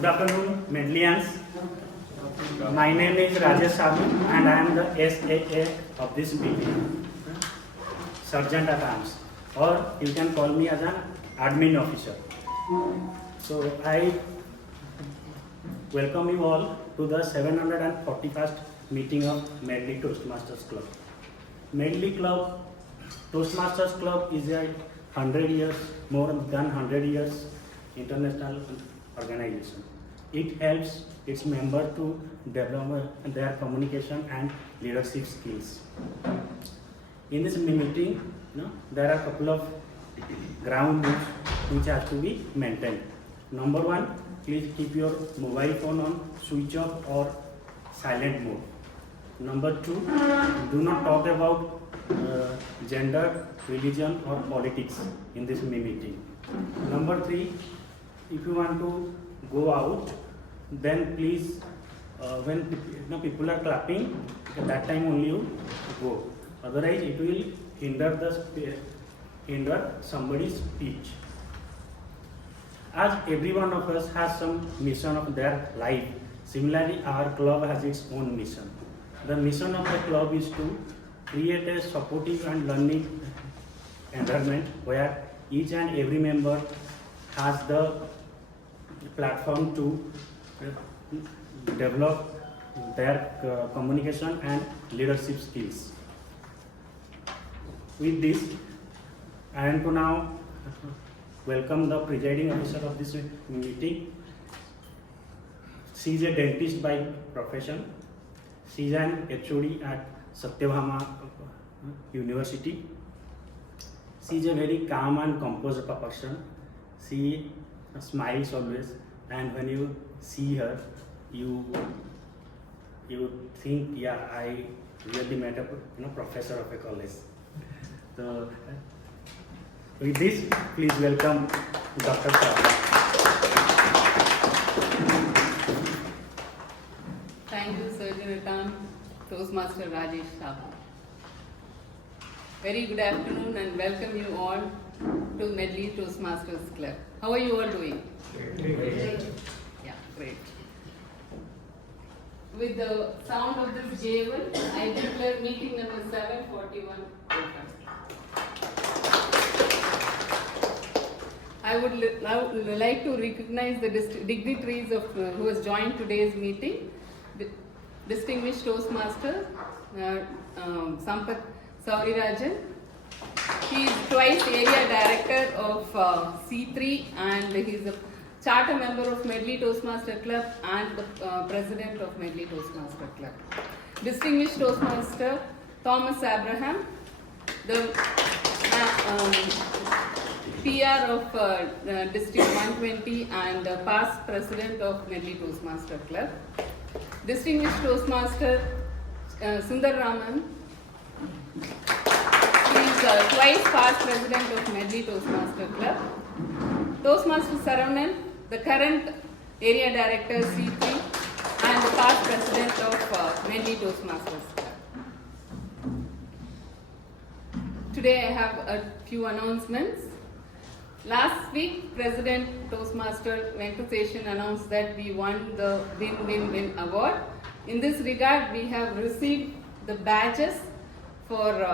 Good afternoon, Medleyans. My name is Rajesh Sabu and I am the SAA of this meeting, Sergeant at Arms, or you can call me as an admin officer. So I welcome you all to the 741st meeting of Medley Toastmasters Club. Medley Club, Toastmasters Club is a 100 years, more than 100 years international organization. It helps its members to develop their communication and leadership skills. In this meeting, there are a couple of ground rules which have to be maintained. Number one, please keep your mobile phone on switch off or silent mode. Number two, do not talk about gender, religion or politics in this meeting. Number three, if you want to go out, then please, when people are clapping, at that time only you go. Otherwise, it will hinder somebody's speech. As every one of us has some mission of their life, similarly, our club has its own mission. The mission of the club is to create a supportive and learning environment where each and every member has the platform to develop their communication and leadership skills. With this, I am to now welcome the presiding officer of this meeting. She is a dentist by profession. She is an HOD at Satyabhama University. She is a very calm and composed person. She smiles always, and when you see her, you think, yeah, I really met a professor of a college. So, with this, please welcome Dr. Pravda. Thank you, Sergeant Toastmaster Rajesh Sabu. Very good afternoon and welcome you all to Medley Toastmasters Club. How are you all doing? Great. Yeah, great. With the sound of this gavel, I declare meeting number 741 open. I would like to recognize the dignitaries of who has joined today's meeting. Distinguished Toastmaster Sampath Saurirajan. He is twice area director of C3 and he is a charter member of Medley Toastmaster Club and the president of Medley Toastmaster Club. Distinguished Toastmaster Thomas Abraham, the PR of District 120 and past president of Medley Toastmaster Club. Distinguished Toastmaster Sundar Raman, he is twice past president of Medley Toastmaster Club. Toastmaster Saravanan, the current area director C3 and the past president of Medley Toastmasters Club. Today I have a few announcements. Last week, President Toastmaster Venkataseshan announced that we won the Win-Win-Win award. In this regard, we have received the badges for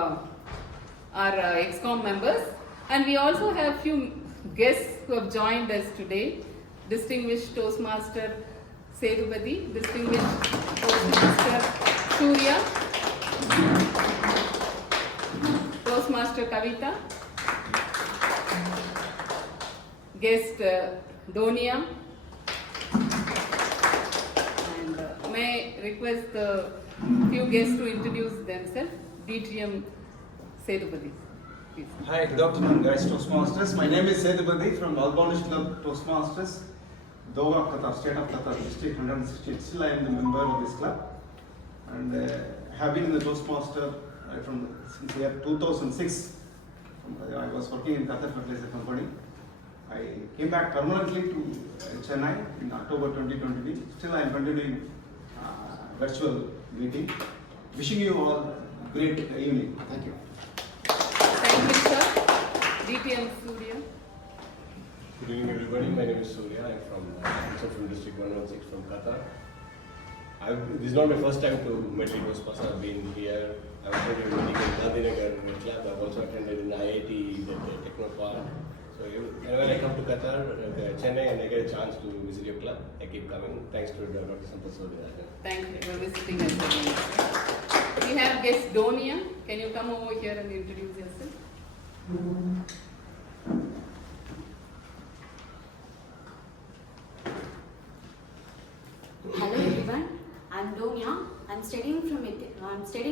our ExCom members, and we also have few guests who have joined us today. Distinguished Toastmaster Sethupathi, Distinguished Toastmaster Surya, Toastmaster Kavita, guest Donia, and may I request the few guests to introduce themselves. DTM Sethupathi, please. Hi, good afternoon guys, Toastmasters. My name is Sethupathi from Albanish Club Toastmasters, Doha, Qatar, State of Qatar, District 168. Still I am the member of this club and have been in the Toastmaster since the year 2006. I was working in Qatar Fertilizer Company. I came back permanently to Chennai in October 2020. Still I am continuing virtual meeting. Wishing you all a great evening. Thank you. Thank you, sir. DTM Surya. Good evening, everybody. My name is Surya. I'm from District 116 from Qatar. This is not my first time to Medley Toastmasters. I've been here. I've attended a meeting in Gandhinagar club. I've also attended in IIT, the Techno Park. So whenever I come to Qatar, Chennai, and I get a chance to visit your club, I keep coming. Thanks to Dr. Sampath. Thank you for visiting us again. We have guest Donia. Can you come over here and introduce yourself? Hello everyone, I'm Donia. I'm studying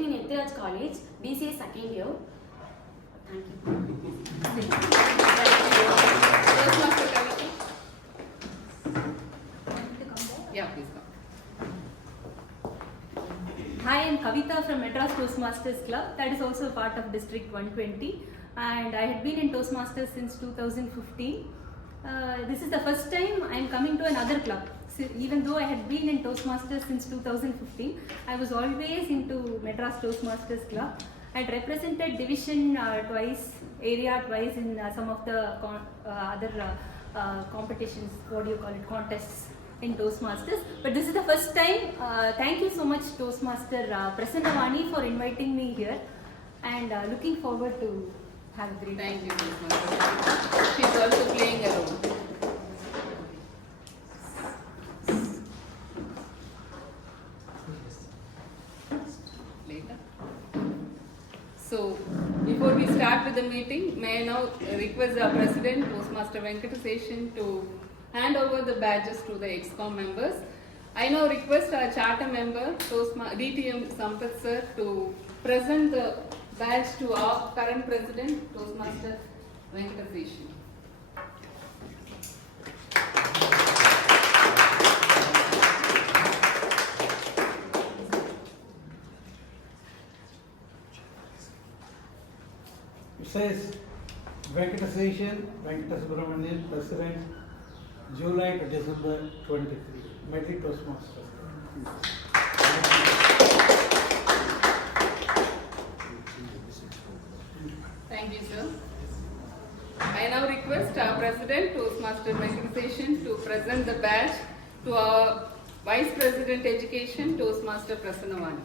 in Ethiraj College, BCA second year. Thank you. Toastmaster Kavita. Yeah, please come. Hi, I'm Kavita from Madras Toastmasters Club, that is also a part of District 120, and I had been in Toastmasters since 2015. This is the first time I am coming to another club. So, even though I had been in Toastmasters since 2015, I was always into Madras Toastmasters Club. I had represented division twice, area twice in some of the other competitions, contests in Toastmasters. But this is the first time. Thank you so much, Toastmaster Prasanna for inviting me here, and looking forward to have a great Thank you, Toastmaster. She's also playing a role. Later. So, before we start with the meeting, may I now request our President, Toastmaster Venkataseshan, to hand over the badges to the ExCom members. I now request our charter member, DTM Sampath sir, to present the badge to our current President, Toastmaster Venkataseshan. It says Venkataseshan, Venkatasubramanian, President, July to December 23, Medley Toastmasters. Thank you, sir. I now request our President, Toastmaster Venkataseshan, to present the badge to our Vice President Education, Toastmaster Prasanna.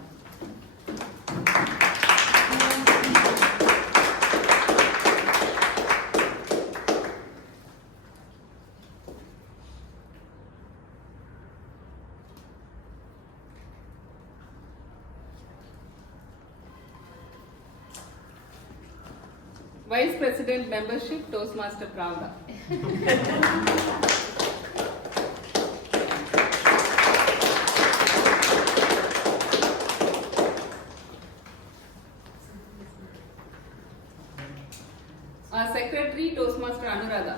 Vice President Membership, Toastmaster Pravda. Our Secretary, Toastmaster Anuradha.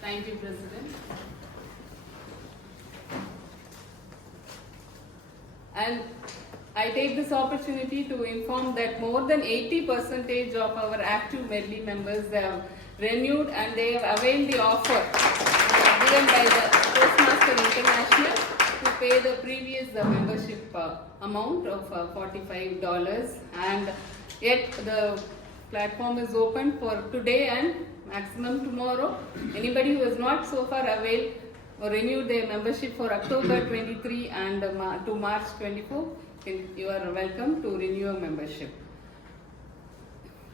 Thank you, President. And I take this opportunity to inform that more than 80% of our active Medley members have renewed and they have availed the offer given by the Toastmaster International to pay the previous membership amount of $45, and yet the platform is open for today and maximum tomorrow. Anybody who has not so far availed or renewed their membership for October 23 and to March 24, you are welcome to renew your membership.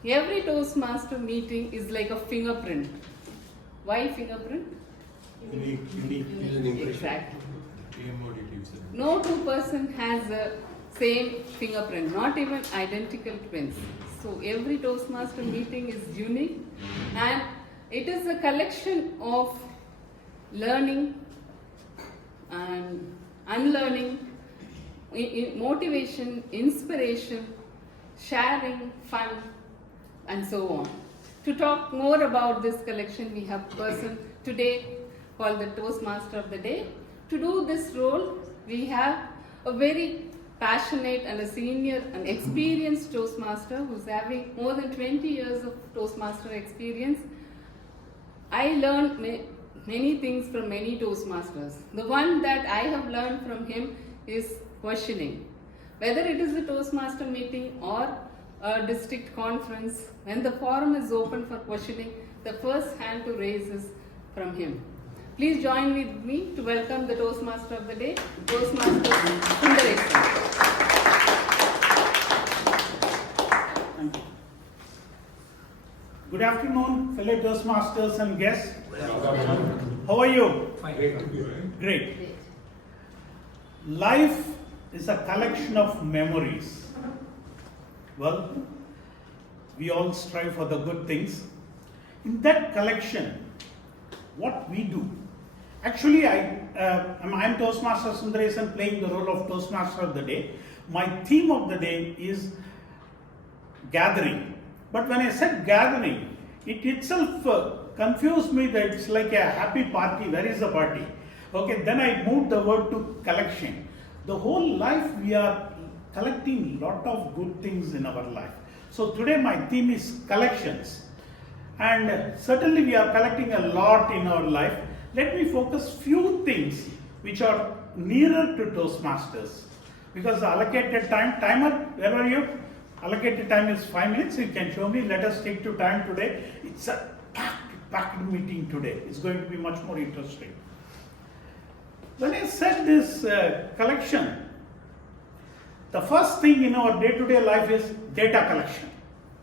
Every Toastmaster meeting is like a fingerprint. Why fingerprint? Unique. Exactly. TMoD gives it. No two person has the same fingerprint, not even identical twins. So every Toastmaster meeting is unique, and it is a collection of learning and unlearning, motivation, inspiration, sharing, fun, and so on. To talk more about this collection, we have a person today called the Toastmaster of the Day. To do this role, we have a very passionate and a senior and experienced Toastmaster who's having more than 20 years of Toastmaster experience. I learned many things from many Toastmasters. The one that I have learned from him is questioning. Whether it is a Toastmaster meeting or a district conference, when the forum is open for questioning, the first hand to raise is from him. Please join with me to welcome the Toastmaster of the Day, Toastmaster Venkataseshan. Thank you. Good afternoon, fellow Toastmasters and guests. How are you? Great. Life is a collection of memories. Well, we all strive for the good things. In that collection, what we do. Actually, I'm Toastmaster Sundaresan playing the role of Toastmaster of the Day. My theme of the day is gathering. But when I said gathering, it itself confused me that it's like a happy party. Where is the party? Okay, then I moved the word to collection. The whole life we are collecting lot of good things in our life. So today my theme is collections. And certainly we are collecting a lot in our life. Let me focus few things which are nearer to Toastmasters. Because the allocated timer, where are you? Allocated time is 5 minutes. You can show me. Let us stick to time today. It's a packed meeting today. It's going to be much more interesting. When I said this collection, the first thing in our day-to-day life is data collection.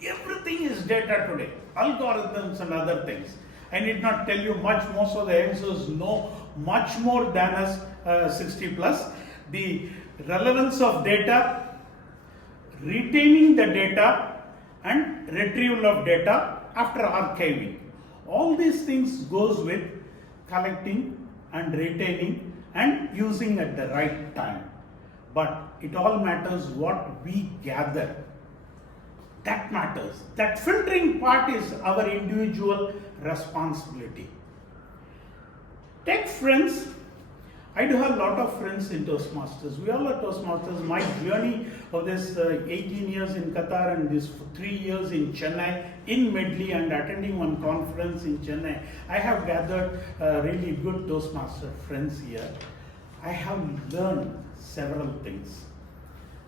Everything is data today. Algorithms and other things. I need not tell you much. Most of the youngsters know much more than us 60 plus. The relevance of data, retaining the data, and retrieval of data after archiving. All these things goes with collecting and retaining and using at the right time. But it all matters what we gather. That matters. That filtering part is our individual responsibility. Take friends. I do have a lot of friends in Toastmasters. We all are Toastmasters. My journey of this 18 years in Qatar and this 3 years in Chennai, in Medley, and attending one conference in Chennai, I have gathered really good Toastmaster friends here. I have learned several things.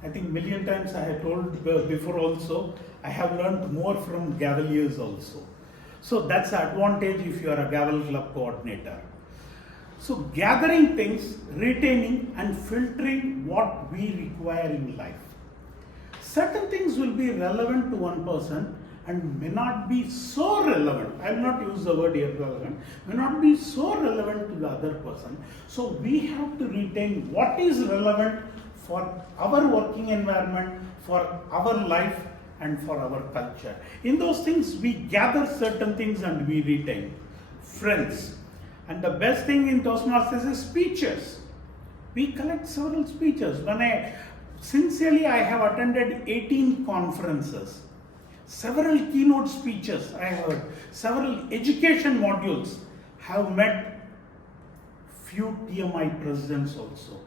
I think million times I have told before also, I have learned more from Gavaliers also. So that's the advantage if you are a Gavel Club coordinator. So gathering things, retaining and filtering what we require in life. Certain things will be relevant to one person and may not be so relevant. I will not use the word irrelevant. May not be so relevant to the other person. So we have to retain what is relevant for our working environment, for our life and for our culture. In those things we gather certain things and we retain. Friends. And the best thing in Toastmasters is speeches. We collect several speeches. Sincerely, I have attended 18 conferences, several keynote speeches I have heard, several education modules, have met few TMI presidents also.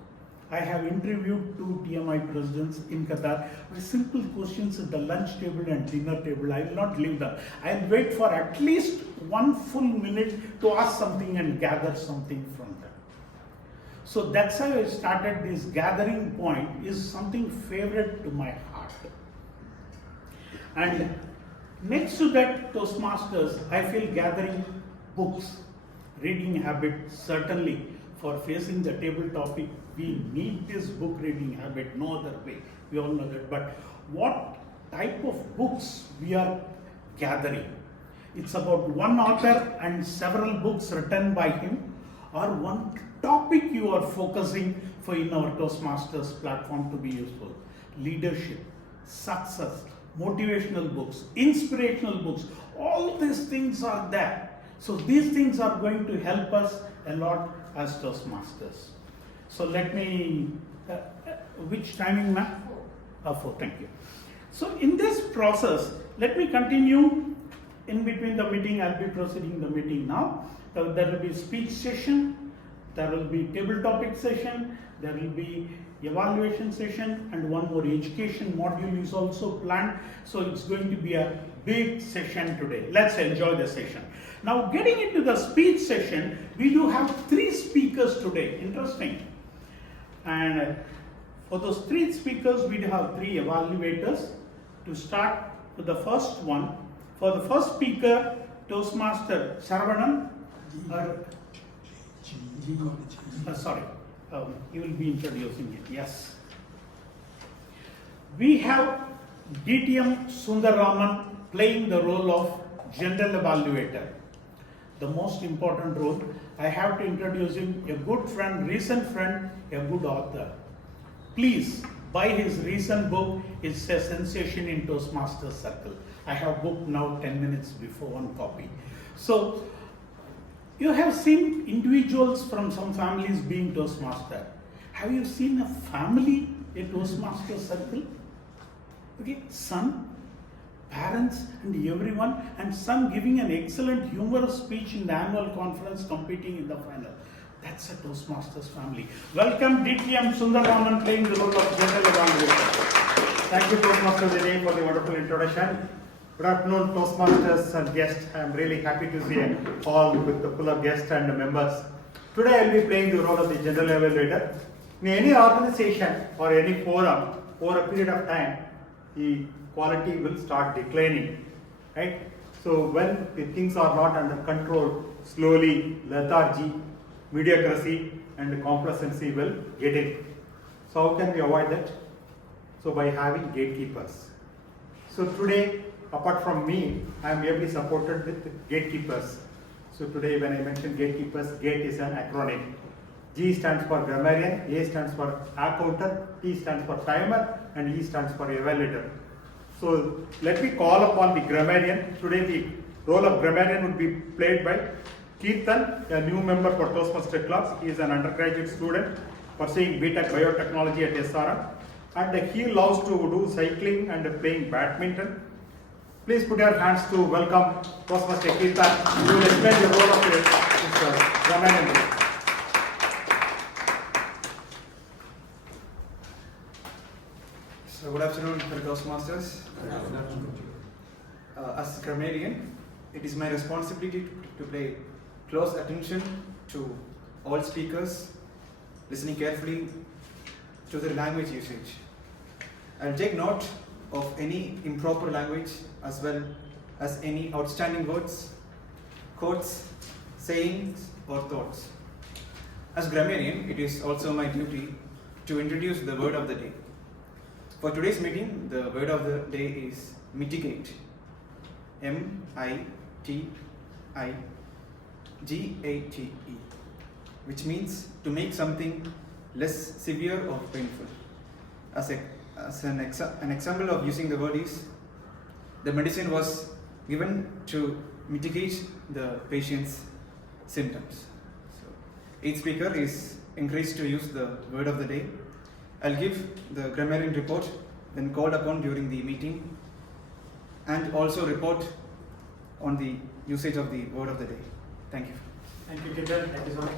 I have interviewed 2 TMI presidents in Qatar with simple questions at the lunch table and dinner table. I will not leave them. I will wait for at least 1 full minute to ask something and gather something from them. So that's how I started. This gathering point is something favorite to my heart. And next to that, Toastmasters, I feel gathering books, reading habit, certainly for facing the table topic, we need this book reading habit, no other way. We all know that. But what type of books we are gathering? It's about one author and several books written by him, or one topic you are focusing for in our Toastmasters platform to be useful. Leadership, success, motivational books, inspirational books. All these things are there. So these things are going to help us a lot as Toastmasters. So let me, which timing, ma'am? 4, thank you. So in this process, let me continue. In between the meeting, I'll be proceeding the meeting now. There will be speech session, there will be table topic session, there will be evaluation session, and one more education module is also planned. So it's going to be a big session today. Let's enjoy the session. Now getting into the speech session, we do have 3 speakers today. Interesting. And for those 3 speakers, we have 3 evaluators. To start with the first one, for the first speaker, Toastmaster Saravanan, you will be introducing it, yes. We have TM Sundararaman playing the role of General Evaluator. The most important role. I have to introduce him, a good friend, recent friend, a good author. Please buy his recent book. It's a sensation in Toastmasters circle. I have booked now 10 minutes before one copy. So you have seen individuals from some families being Toastmaster. Have you seen a family, a Toastmaster circle? Okay, son, parents and everyone, and son giving an excellent humorous speech in the annual conference, competing in the final. That's a Toastmasters family. Welcome TM Sundararaman playing the role of General Evaluator. Thank you, Toastmasters Today, for the wonderful introduction. Good afternoon, Toastmasters and guests. I am really happy to see a hall with the full of guests and members. Today I will be playing the role of the General Evaluator. In any organization or any forum, over a period of time, the quality will start declining, right? So when the things are not under control, slowly lethargy, mediocrity and complacency will get in. So how can we avoid that? So by having gatekeepers. So today, apart from me, I am ably supported with gatekeepers. So today when I mention gatekeepers, GATE is an acronym. G stands for Grammarian, A stands for Accountant, T stands for Timer, and E stands for Evaluator. So let me call upon the Grammarian. Today the role of Grammarian would be played by Kirtan, a new member for Toastmaster Clubs. He is an undergraduate student pursuing BTech Biotechnology at SRM, and he loves to do cycling and playing badminton. Please put your hands to welcome Toastmaster Kirtan. He will explain the role of Mr. Grammarian. So good afternoon, fellow Toastmasters. As Grammarian, it is my responsibility to pay close attention to all speakers, listening carefully to their language usage. I'll take note of any improper language as well as any outstanding words, quotes, sayings, or thoughts. As Grammarian, it is also my duty to introduce the word of the day. For today's meeting, the word of the day is mitigate. M-I-T-I-G-A-T-E, which means to make something less severe or painful. An example of using the word is, the medicine was given to mitigate the patient's symptoms. So, each speaker is encouraged to use the word of the day. I'll give the Grammarian report when called upon during the meeting, and also report on the usage of the word of the day. Thank you. Thank you, Kirtan. Thank you so much.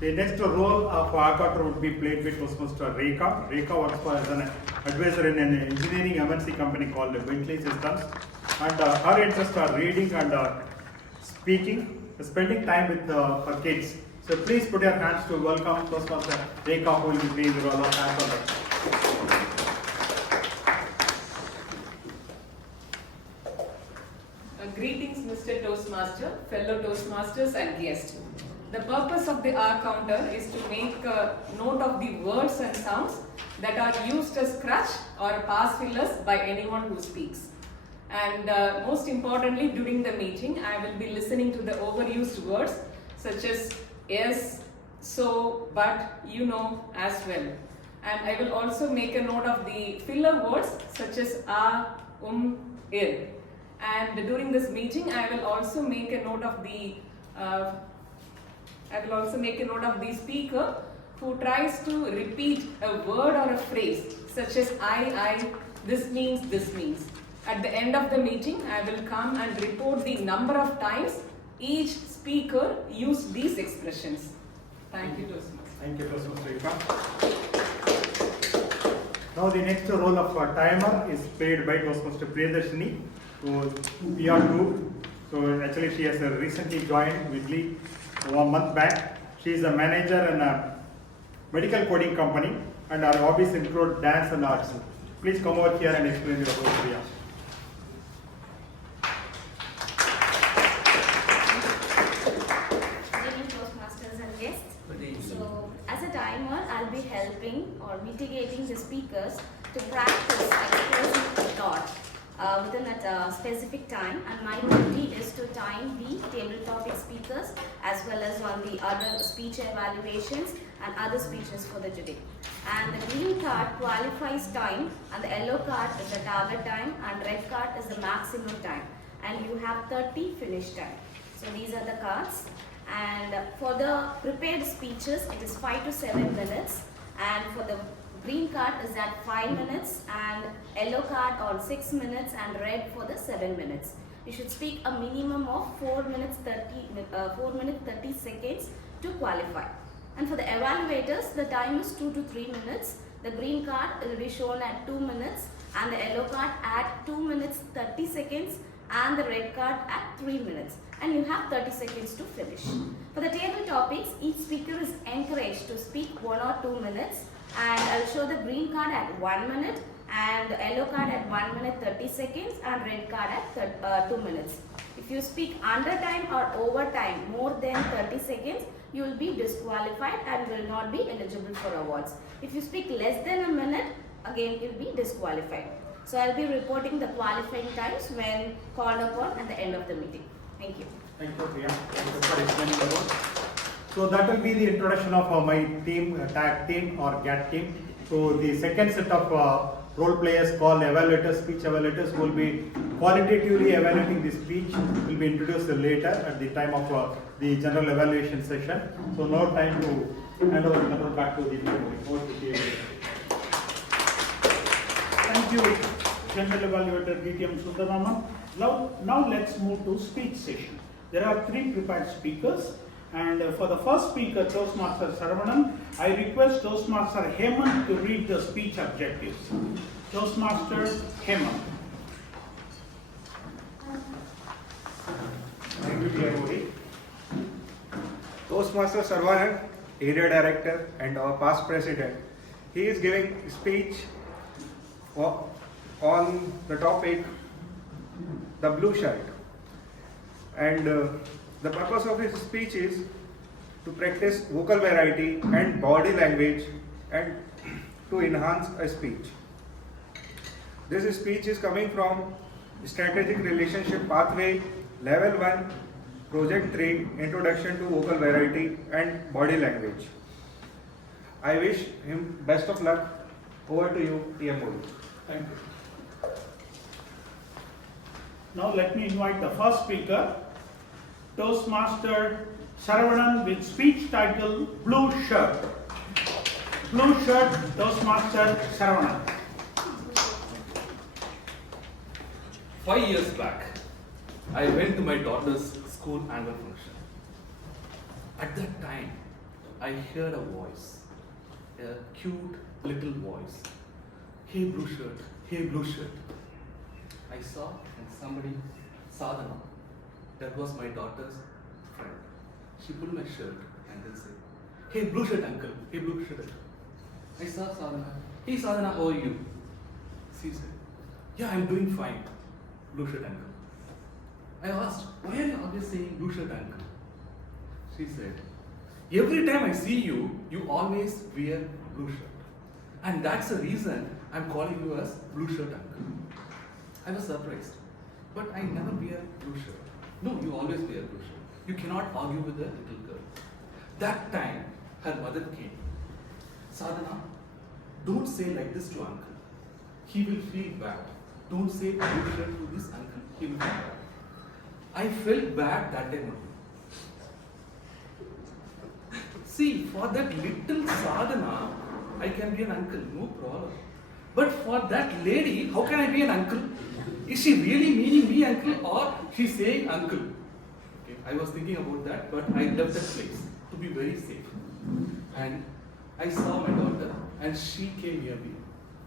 The next role of Accountant would be played by Toastmaster Rekha. Rekha works as an advisor in an engineering MNC company called Medley Toastmasters, and her interests are reading and speaking, spending time with her kids. So please put your hands to welcome Toastmaster Rekha, who will be playing the role of Accountant. Greetings, Mr. Toastmaster, fellow Toastmasters and guests. The purpose of the R counter is to make a note of the words and sounds that are used as crutch or pass fillers by anyone who speaks. And most importantly, during the meeting, I will be listening to the overused words such as yes, so, but, you know as well. And I will also make a note of the filler words such as il. And during this meeting, I will also make a note of the speaker who tries to repeat a word or a phrase such as I, this means. At the end of the meeting, I will come and report the number of times each speaker used these expressions. Thank you, Toastmaster. Thank you, Toastmaster Ika. Now the next role of timer is played by Toastmaster Priyadarshini, who is PR2. So actually she has recently joined Medley 1 month back. She is a manager in a medical coding company and her hobbies include dance and arts. Please come over here and explain your role, Priya. So, as a timer, I'll be helping or mitigating the speakers to practice expressing thought within a specific time, and my duty is to time the table topic speakers as well as on the other speech evaluations and other speeches for the today. And the green card qualifies time, and the yellow card is the target time, and red card is the maximum time, and you have 30 finish time. So these are the cards. And for the prepared speeches, it is 5 to 7 minutes, and for the green card is at 5 minutes, and yellow card on 6 minutes, and red for the 7 minutes. You should speak a minimum of 4 minutes 30 seconds to qualify. And for the evaluators, the time is 2 to 3 minutes. The green card will be shown at 2 minutes, and the yellow card at 2 minutes 30 seconds, and the red card at 3 minutes. And you have 30 seconds to finish. For the table topics, each speaker is encouraged to speak 1 or 2 minutes, and I'll show the green card at 1 minute, and the yellow card at 1 minute 30 seconds, and red card at 2 minutes. If you speak under time or over time more than 30 seconds, you will be disqualified and will not be eligible for awards. If you speak less than a minute, again you will be disqualified. So I'll be reporting the qualifying times when called upon at the end of the meeting. Thank you. Thank you, Priya. Thank you for explaining the role. So that will be the introduction of my team, tag team or GAT team. So the second set of role players called evaluators, speech evaluators, who will be qualitatively evaluating the speech, will be introduced later at the time of the general evaluation session. So now time to hand over the control back to the TM. Thank you, General Evaluator TM Sundararaman. Now let's move to speech session. There are 3 prepared speakers, and for the first speaker, Toastmaster Saravanan, I request Toastmaster Hemant to read the speech objectives. Toastmaster Hemant. Thank you, TMoD. Toastmaster Saravanan, area director and our past president, he is giving speech on the topic the blue shirt, and the purpose of his speech is to practice vocal variety and body language and to enhance a speech. This speech is coming from Strategic Relationship Pathway Level 1 Project 3 Introduction to Vocal Variety and Body Language. I wish him best of luck. Over to you, TMoD. Thank you. Now let me invite the first speaker, Toastmaster Saravanan, with speech title Blue Shirt. Blue Shirt, Toastmaster Saravanan. 5 years back, I went to my daughter's school annual function. At that time, I heard a voice, a cute little voice. Hey blue shirt, hey blue shirt. I saw and somebody, Saravanan, that was my daughter's friend. She pulled my shirt and then said, hey blue shirt uncle, hey blue shirt uncle. I saw Saravanan, hey Saravanan, how are you? She said, yeah, I'm doing fine, blue shirt uncle. I asked, why are you always saying blue shirt uncle? She said, every time I see you, you always wear blue shirt. And that's the reason I'm calling you as blue shirt uncle. I was surprised, but I never wear blue shirt. No, you always wear blue shirt. You cannot argue with a little girl. That time, her mother came. Sadhana, don't say like this to uncle. He will feel bad. Don't say bullshit to this uncle. He will feel bad. I felt bad that time only. See, for that little sadhana, I can be an uncle, no problem. But for that lady, how can I be an uncle? Is she really meaning me uncle or she's saying uncle? Okay, I was thinking about that, but I left that place to be very safe. And I saw my daughter and she came near me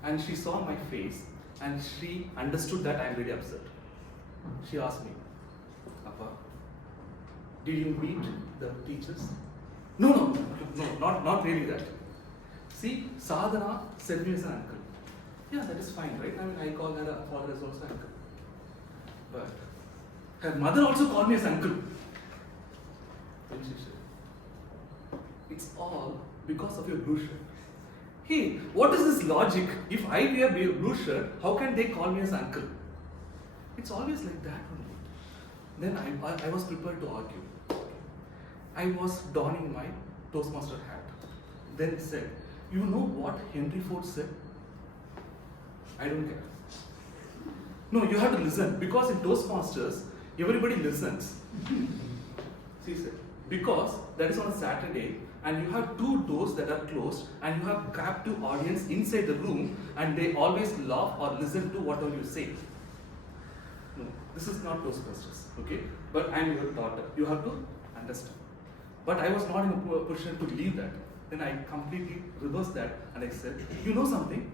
and she saw my face and she understood that I am very upset. She asked me, Appa, did you meet the teachers? No, not really that. See, Sadhana said me as an uncle. Yeah, that is fine, right? I mean, I call her a father as also uncle. But her mother also called me as uncle. Then she said, it's all because of your blue shirt. Hey, what is this logic? If I wear blue shirt, how can they call me as uncle? It's always like that only. Then I was prepared to argue. I was donning my Toastmaster hat. Then said, you know what Henry Ford said? I don't care. No, you have to listen because in Toastmasters, everybody listens. She said, because that is on a Saturday and you have two doors that are closed and you have captive audience inside the room and they always laugh or listen to whatever you say. No, this is not Toastmasters, okay? But I am your daughter. You have to understand. But I was not in a position to leave that. Then I completely reversed that and I said, you know something?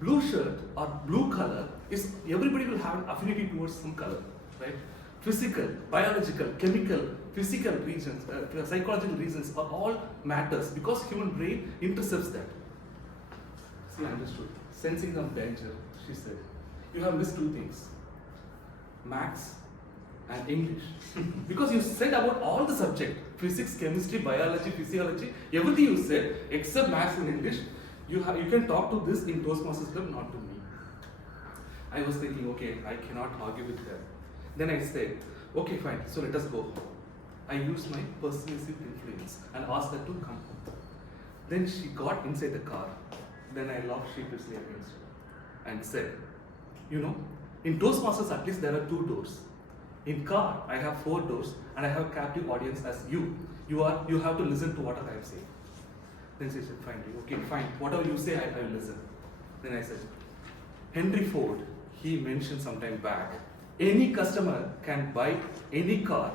Blue shirt or blue color is, everybody will have an affinity towards some color, right? Physical, biological, chemical, physical reasons, psychological reasons are all matters because human brain intercepts that. See, I understood. Sensing some danger, she said, you have missed two things, maths and English. Because you said about all the subject, physics, chemistry, biology, physiology, everything you said except maths and English, you can talk to this in Toastmasters Club, not to me. I was thinking, okay, I cannot argue with her. Then I said, okay, fine, so let us go home. I used my persuasive influence and asked her to come home. Then she got inside the car. Then I laughed sheepishly against her and said, you know, in Toastmasters at least there are two doors. In car, I have four doors and I have a captive audience as you. You have to listen to what I am saying. Then she said, fine, okay, fine, whatever you say, I will listen. Then I said, Henry Ford, he mentioned some time back, any customer can buy any car,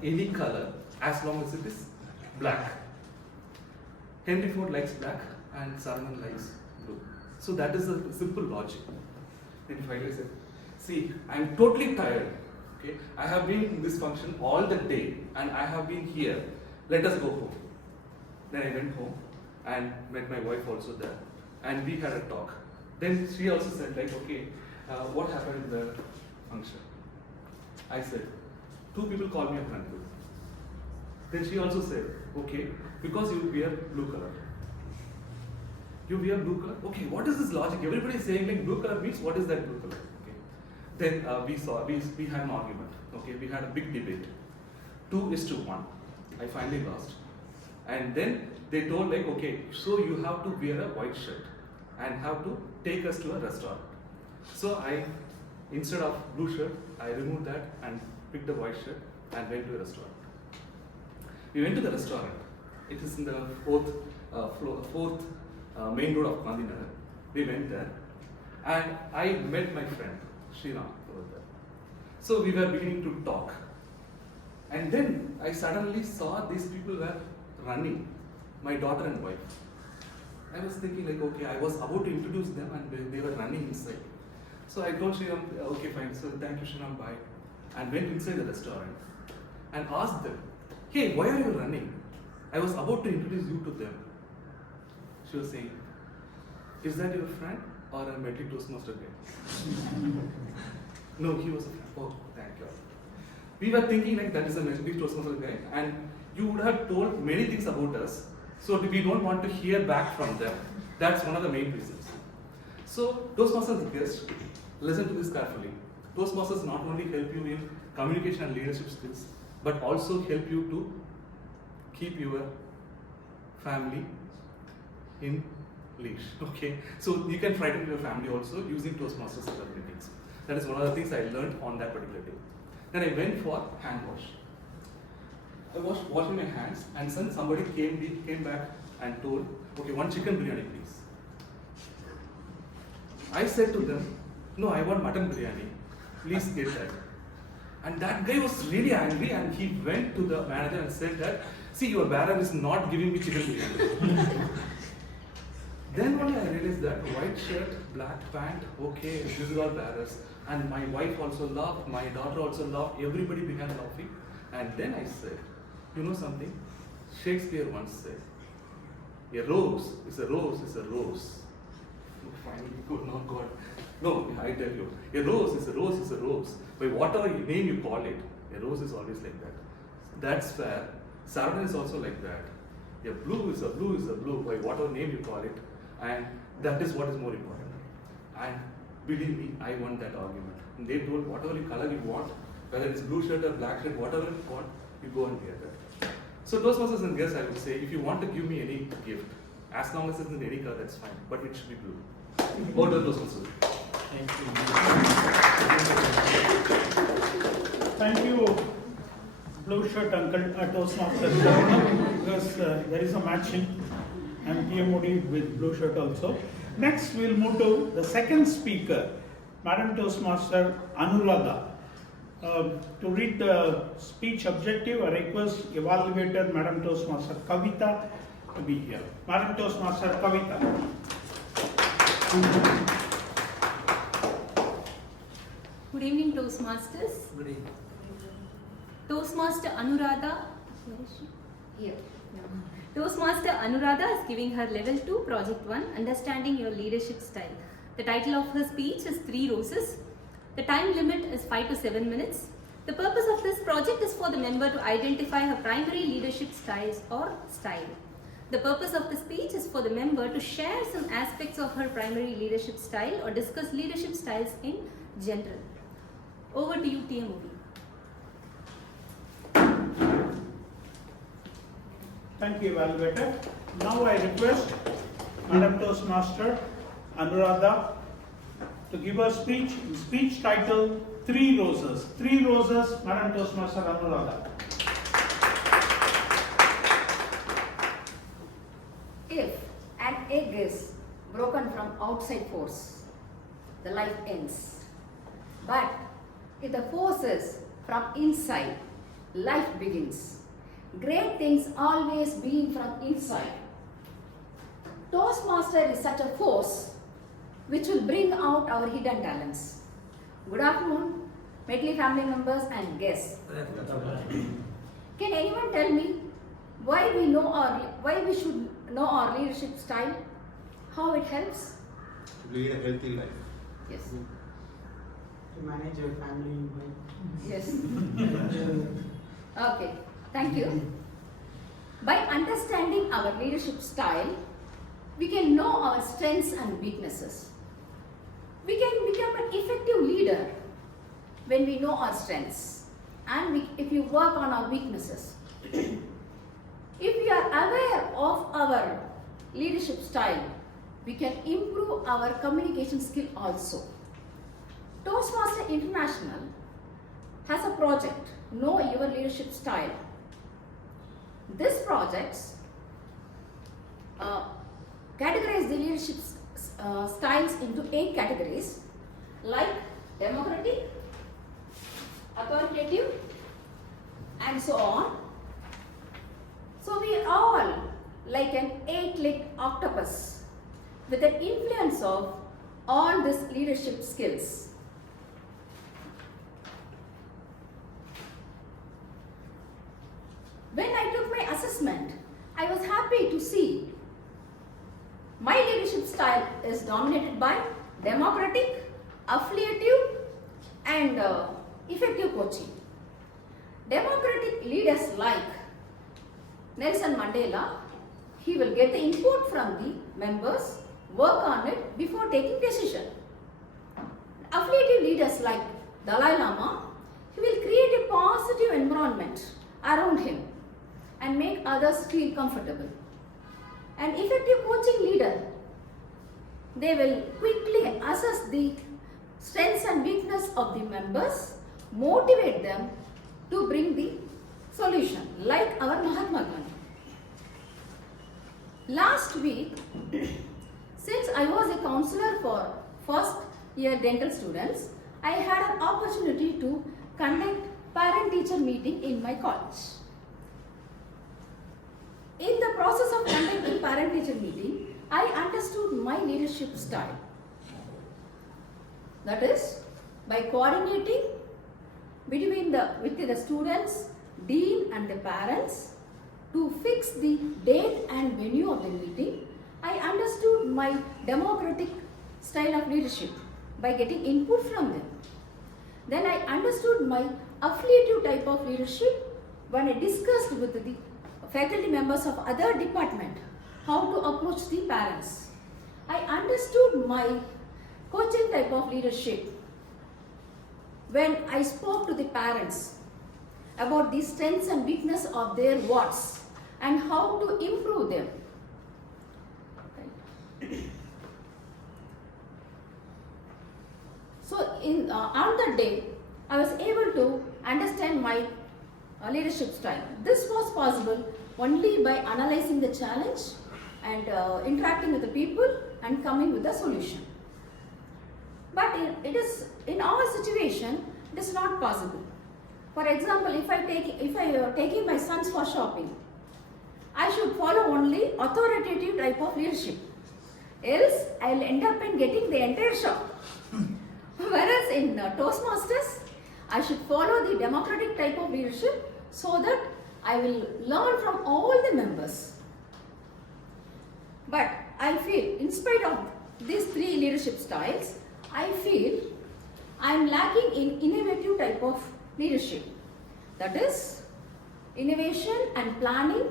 any color, as long as it is black. Henry Ford likes black and Saravanan likes blue. So that is a simple logic. Then finally I said, see, I am totally tired. Okay, I have been in this function all the day and I have been here. Let us go home. Then I went home and met my wife also there and we had a talk. Then she also said like, okay, what happened in the function? I said, two people called me a uncle. Then she also said, okay, because you wear blue color. You wear blue color? Okay, what is this logic? Everybody is saying like blue color means what is that blue color? Okay. Then we had an argument. Okay, we had a big debate. 2:1. I finally lost. And then they told like, okay, so you have to wear a white shirt and have to take us to a restaurant. So instead of blue shirt, I removed that and picked a white shirt and went to a restaurant. We went to the restaurant. It is in the fourth main road of Gandhinagar. We went there and I met my friend, Sriram, over there. So we were beginning to talk. And then I suddenly saw these people were running, my daughter and wife. I was thinking like, okay, I was about to introduce them and they were running inside. So I told Sriram, okay, fine, so thank you Sriram, bye. And went inside the restaurant and asked them, hey, why are you running? I was about to introduce you to them. She was saying, is that your friend or a Medley Toastmaster guy? No, he was a friend. Oh, thank God. We were thinking like that is a Medley Toastmaster guy and you would have told many things about us. So we don't want to hear back from them. That's one of the main reasons. So Toastmasters guest, listen to this carefully. Toastmasters not only help you in communication and leadership skills, but also help you to keep your family in leash. Okay, so you can frighten your family also using Toastmasters techniques. That is one of the things I learned on that particular day. Then I went for hand wash. I was washing my hands, and then somebody came back and told, okay, one chicken biryani please. I said to them, no, I want mutton biryani. Please get that. And that guy was really angry, and he went to the manager and said that, see, your bearer is not giving me chicken biryani. Then only I realized that white shirt, black pant, okay, these are all bearers. And my wife also laughed, my daughter also laughed, everybody began laughing. And then I said, you know something? Shakespeare once said, a rose is a rose is a rose. Finally, good, not God. No, I tell you, a rose is a rose is a rose. By whatever name you call it, a rose is always like that. That's fair. Saravanan is also like that. A blue is a blue is a blue, by whatever name you call it. And that is what is more important. And believe me, I won that argument. And they told whatever color you want, whether it's blue shirt or black shirt, whatever you want, you go and get it. So Toastmasters and guests, I would say, if you want to give me any gift, as long as it's in any color, that's fine. But it should be blue. Over to Toastmasters. Thank you, blue shirt uncle at Toastmasters, because there is a matching, and TMoD with blue shirt also. Next, we'll move to the second speaker, Madam Toastmaster Anuradha. To read the speech objective, I request Evaluator Madam Toastmaster Kavita to be here. Madam Toastmaster Kavita. Good evening, Toastmasters. Good evening. Toastmaster Anuradha, where is she? Here. No. Toastmaster Anuradha is giving her level 2 project 1, Understanding Your Leadership Style. The title of her speech is 3 Roses. The time limit is 5 to 7 minutes. The purpose of this project is for the member to identify her primary leadership styles or style. The purpose of the speech is for the member to share some aspects of her primary leadership style or discuss leadership styles in general. Over to you, TMoD. Thank you, Evaluator. Now I request Madam Toastmaster Anuradha to give a speech titled 3 Roses. 3 Roses, Madam Toastmaster Anuradha. If an egg is broken from outside force, the life ends. But if the force is from inside, life begins. Great things always begin from inside. Toastmaster is such a force which will bring out our hidden talents. Good afternoon, Medley family members and guests. Can anyone tell me why we should know our leadership style? How it helps? To lead a healthy life. Yes. To manage your family. Yes. Okay. Thank you. By understanding our leadership style, we can know our strengths and weaknesses. We can become an effective leader when we know our strengths and if we work on our weaknesses. If we are aware of our leadership style, we can improve our communication skill also. Toastmaster International has a project, Know Your Leadership Style. This project categorize the leadership styles into 8 categories like democratic, authoritative, and so on. So we are all like an 8-legged octopus with an influence of all these leadership skills. When I took my assessment, I was happy to see my leadership style is dominated by democratic, affiliative, and effective coaching. Democratic leaders like Nelson Mandela, he will get the input from the members, work on it before taking decision. Affiliative leaders like Dalai Lama, he will create a positive environment around him and make others feel comfortable. An effective coaching leader, they will quickly assess the strengths and weakness of the members, motivate them to bring the solution, like our Mahatma Gandhi. Last week, since I was a counselor for first year dental students, I had an opportunity to conduct parent-teacher meeting in my college. In the process of conducting parent-teacher meeting, I understood my leadership style. That is, by coordinating with the students, dean and the parents to fix the date and venue of the meeting, I understood my democratic style of leadership by getting input from them. Then I understood my affiliative type of leadership when I discussed with the faculty members of other department how to approach the parents. I understood my coaching type of leadership when I spoke to the parents about the strengths and weakness of their wards and how to improve them. So on that day, I was able to understand my leadership style. This was possible only by analyzing the challenge and interacting with the people and coming with a solution. But it is in our situation, it is not possible. For example, if I am taking my sons for shopping, I should follow only authoritative type of leadership. Else, I will end up in getting the entire shop. Whereas in Toastmasters, I should follow the democratic type of leadership so that I will learn from all the members. But I feel, in spite of these three leadership styles, I feel I am lacking in innovative type of leadership. That is, innovation and planning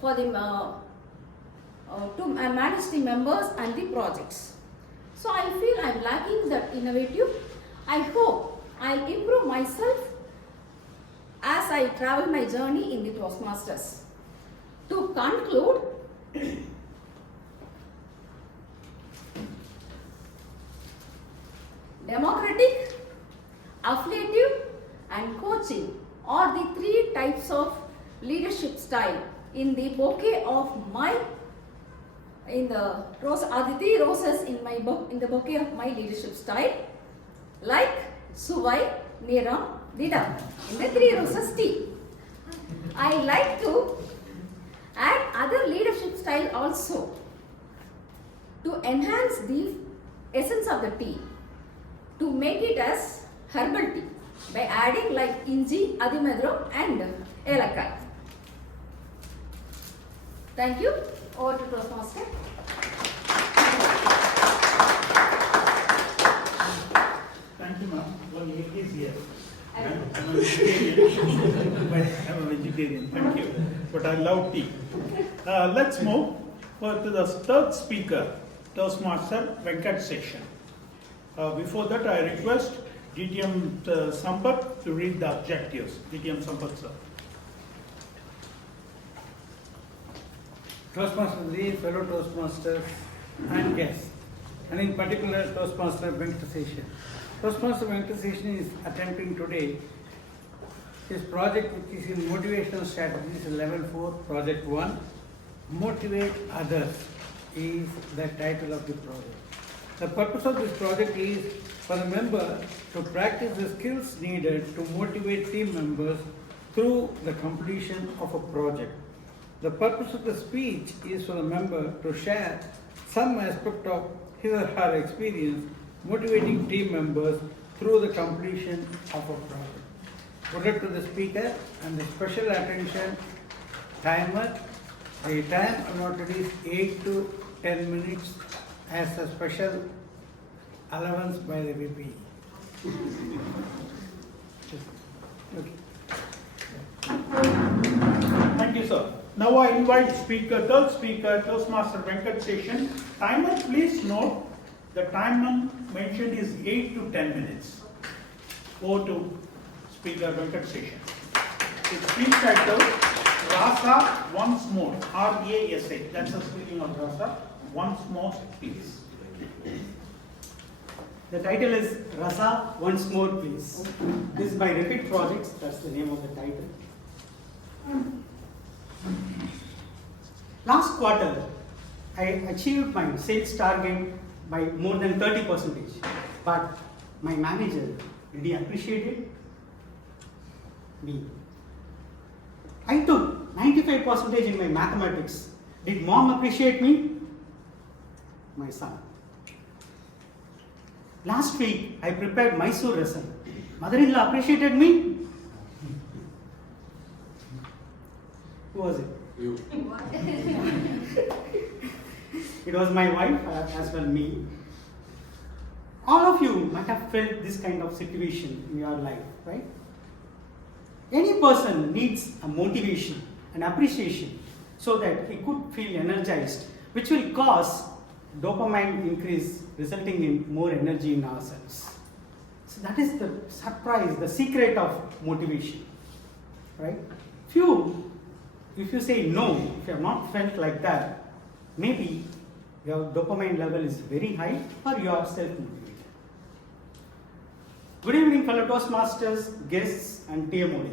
for the to manage the members and the projects. So I feel I am lacking that innovative. I hope I will improve myself as I travel my journey in the Toastmasters. To conclude, democratic, affiliative and coaching are the three types of leadership style in the bouquet of my are the three roses in my book, in the bouquet of my leadership style, like Suvai, Niram, Vidam, in the three roses tea. I like to add other leadership style also to enhance the essence of the tea, to make it as herbal tea by adding like inji, adimadram and elakai. Thank you. Over to Toastmaster. Thank you, ma'am. Well, it is here. I'm a vegetarian. I'm a vegetarian. Thank you. But I love tea. Let's move to the third speaker, Toastmaster Venkataseshan. Before that, I request TM Sampath to read the objectives. TM Sampath, sir. Toastmasters, fellow Toastmasters and guests, and in particular Toastmaster Venkataseshan. Toastmaster Venkataseshan is attempting today his project, which is in motivational strategies, level 4, project 1. Motivate others is the title of the project. The purpose of this project is for the member to practice the skills needed to motivate team members through the completion of a project. The purpose of the speech is for the member to share some aspect of his or her experience motivating team members through the completion of a project. Put it to the speaker and the special attention timer. The time allotted is 8 to 10 minutes as a special allowance by the VP. Okay. Thank you, sir. Now I invite third speaker, Toastmaster Venkataseshan. Timer, please note, the timer mentioned is 8 to 10 minutes. Over to Speaker Venkataseshan. His speech title, Rasa once more. R-A-S-A. That's the spelling of Rasa. Once more, please. The title is Rasa Once More Please. This is my repeat projects, that's the name of the title. Last quarter, I achieved my sales target by more than 30%, but my manager really appreciated me. I took 95% in my mathematics. Did mom appreciate me? My son. Last week, I prepared Mysore rasam. Mother-in-law appreciated me? Who was it? You. It was my wife as well me. All of you might have felt this kind of situation in your life, right? Any person needs a motivation, an appreciation, so that he could feel energized, which will cause dopamine increase, resulting in more energy in ourselves. So that is the surprise, the secret of motivation, right? If you say no, if you have not felt like that, maybe your dopamine level is very high or you are self-motivated. Good evening, fellow Toastmasters, guests, and TMoD.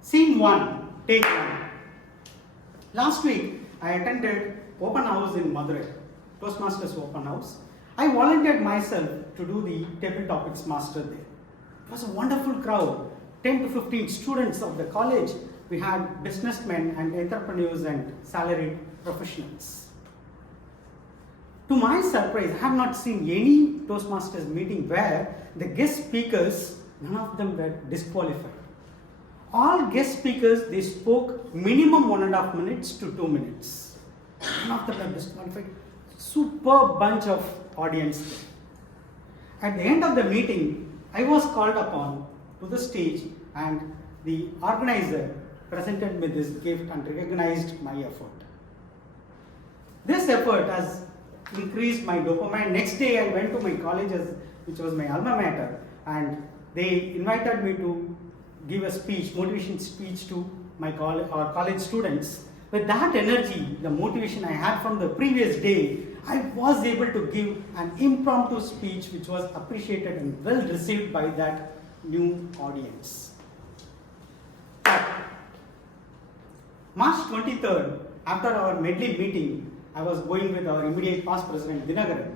Scene 1, take 1. Last week, I attended open house in Madurai, Toastmasters open house. I volunteered myself to do the table topics master there. It was a wonderful crowd, 10 to 15 students of the college. We had businessmen and entrepreneurs and salaried professionals. To my surprise, I have not seen any Toastmasters meeting where the guest speakers, none of them were disqualified. All guest speakers, they spoke minimum 1.5 minutes to 2 minutes. None of them were disqualified. Superb bunch of audience there. At the end of the meeting, I was called upon to the stage and the organizer presented me this gift and recognized my effort. This effort has increased my dopamine. Next day I went to my colleges, which was my alma mater, and they invited me to give a speech, motivation speech to my college students. With that energy, the motivation I had from the previous day, I was able to give an impromptu speech which was appreciated and well received by that new audience. March 23rd, after our Medley meeting, I was going with our immediate past president Dinagaran.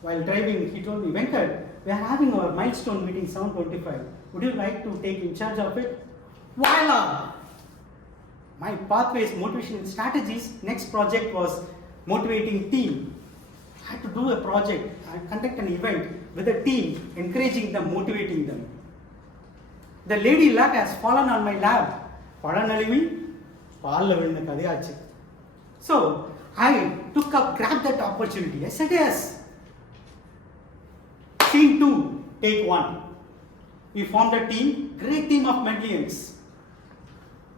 While driving, he told me, Venkat, we are having our milestone meeting 7:25. Would you like to take in charge of it? Voila! My pathways, motivation and strategies, next project was motivating team. I had to do a project, I conduct an event with a team, encouraging them, motivating them. The lady luck has fallen on my lap. So I grabbed that opportunity. I said yes. Scene 2, take 1. We formed a team, great team of Medleyans,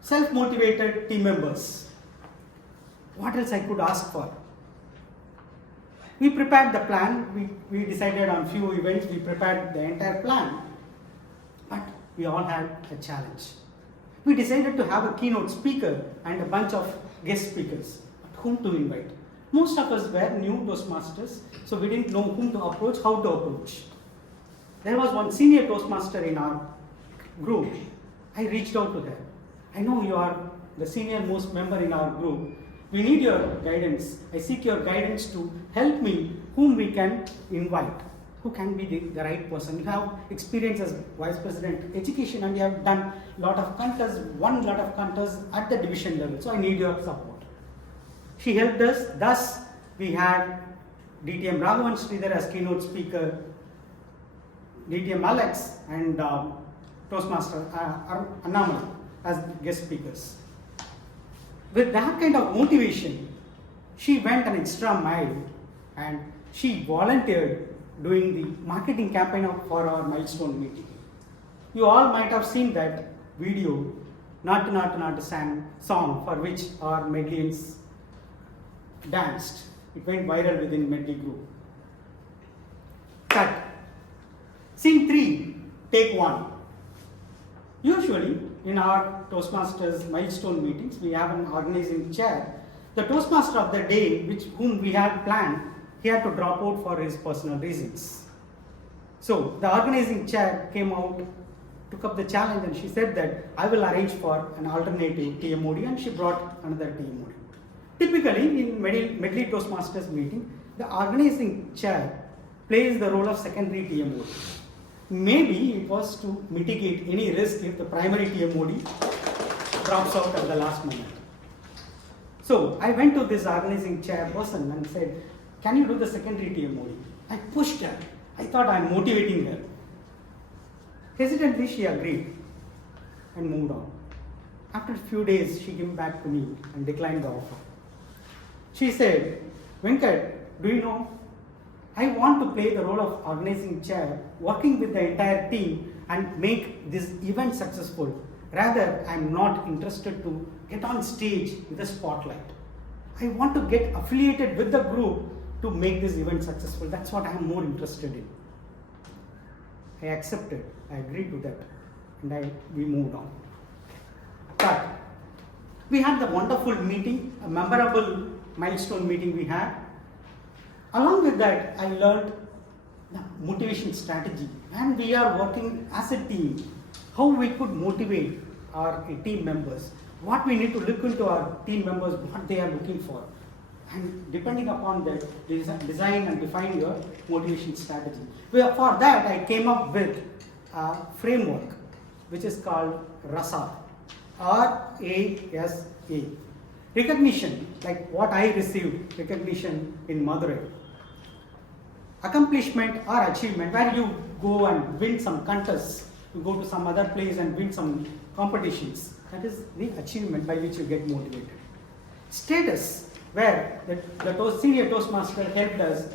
self-motivated team members. What else I could ask for? We prepared the plan. We decided on few events. We prepared the entire plan. But we all had a challenge. We decided to have a keynote speaker and a bunch of guest speakers. But whom to invite? Most of us were new Toastmasters, so we didn't know whom to approach, how to approach. There was one senior Toastmaster in our group. I reached out to her. I know you are the senior most member in our group. We need your guidance. I seek your guidance to help me whom we can invite. Who can be the right person? You have experience as Vice President Education and you have done won lot of contests at the division level. So I need your support. She helped us. Thus, we had DTM Raghavan Sridhar as keynote speaker, DTM Alex and Toastmaster Annamalai as guest speakers. With that kind of motivation, she went an extra mile and she volunteered doing the marketing campaign for our milestone meeting. You all might have seen that video, Not song for which our Medleyans danced. It went viral within Medley group. Cut. Scene 3, take 1. Usually, in our Toastmasters milestone meetings, we have an organizing chair. The Toastmaster of the day, whom we had planned, he had to drop out for his personal reasons. So the organizing chair came out, took up the challenge, and she said that I will arrange for an alternative TMoD, and she brought another TMoD. Typically, in Medley Toastmasters meeting, the organizing chair plays the role of secondary TMoD. Maybe it was to mitigate any risk if the primary TMoD drops out at the last moment. So I went to this organizing chair person and said, can you do the secondary TMoD? I pushed her. I thought I'm motivating her. Hesitantly, she agreed and moved on. After a few days, she came back to me and declined the offer. She said, Venkat, do you know, I want to play the role of organizing chair, working with the entire team and make this event successful. Rather, I'm not interested to get on stage with a spotlight. I want to get affiliated with the group to make this event successful. That's what I'm more interested in. I accepted, I agreed to that, and we moved on. But we had the wonderful meeting, a memorable milestone meeting we had. Along with that, I learned the motivation strategy, and we are working as a team, how we could motivate our team members, what we need to look into our team members, what they are looking for. And depending upon that, design and define your motivation strategy. For that, I came up with a framework, which is called RASA, R-A-S-A. Recognition, like what I received, recognition in Madurai. Accomplishment or achievement, where you go and win some contests, you go to some other place and win some competitions. That is the achievement by which you get motivated. Status, where the senior Toastmaster helped us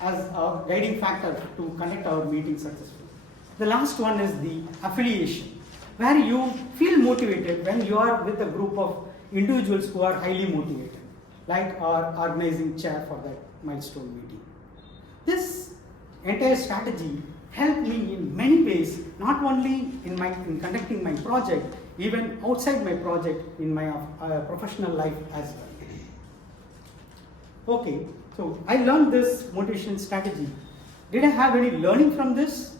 as a guiding factor to conduct our meeting successfully. The last one is the affiliation, where you feel motivated when you are with a group of individuals who are highly motivated, like our organizing chair for that milestone meeting. This entire strategy helped me in many ways, not only in conducting my project, even outside my project in my professional life as well. Okay, so I learned this motivation strategy. Did I have any learning from this?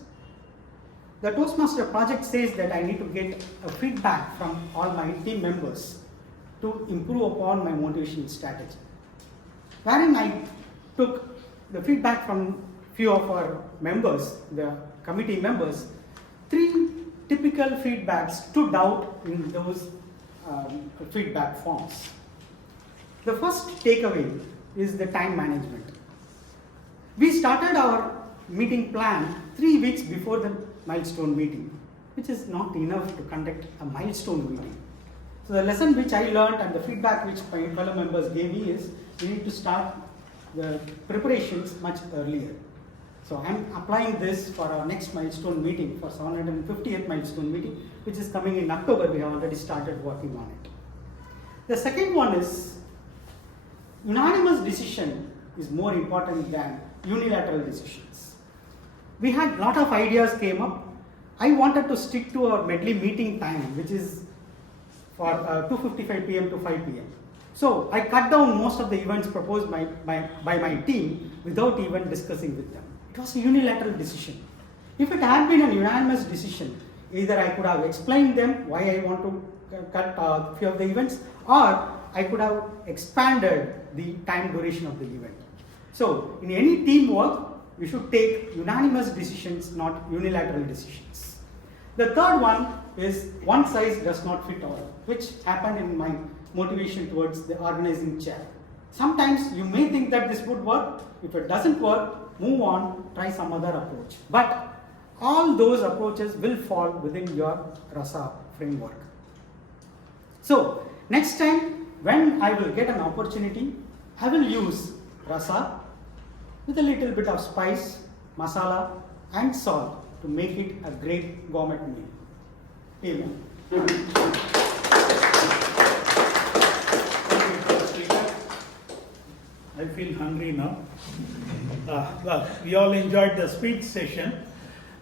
The Toastmaster project says that I need to get a feedback from all my team members to improve upon my motivation strategy. Wherein I took the feedback from few of our members, the committee members. 3 typical feedbacks stood out in those feedback forms. The first takeaway is the time management. We started our meeting plan 3 weeks before the milestone meeting, which is not enough to conduct a milestone meeting. So the lesson which I learned and the feedback which my fellow members gave me is we need to start the preparations much earlier. So I'm applying this for our next milestone meeting, for 750th milestone meeting, which is coming in October. We have already started working on it. The second one is unanimous decision is more important than unilateral decisions. We had a lot of ideas came up. I wanted to stick to our Medley meeting time, which is for 2:55 p.m. to 5 p.m. So I cut down most of the events proposed by my team without even discussing with them. It was a unilateral decision. If it had been a unanimous decision, either I could have explained them why I want to cut a few of the events, or I could have expanded the time duration of the event. So in any teamwork, we should take unanimous decisions, not unilateral decisions. The third one is one size does not fit all, which happened in my motivation towards the organizing chair. Sometimes you may think that this would work. If it doesn't work, move on, try some other approach. But all those approaches will fall within your RASA framework. So next time when I will get an opportunity, I will use RASA with a little bit of spice, masala and salt to make it a great gourmet meal. Amen. I feel hungry now. Well, we all enjoyed the speech session.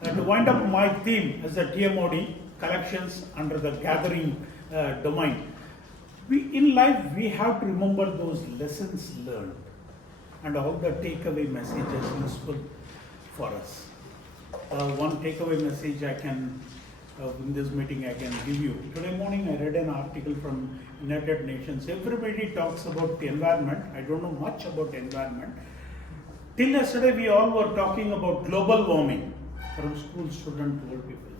To wind up my theme as a TMoD, collections under the gathering domain. In life, we have to remember those lessons learned and all the takeaway messages useful for us. One takeaway message I can, in this meeting I can give you. Today morning I read an article from United Nations. Everybody talks about the environment. I don't know much about the environment. Till yesterday we all were talking about global warming, from school student to old people.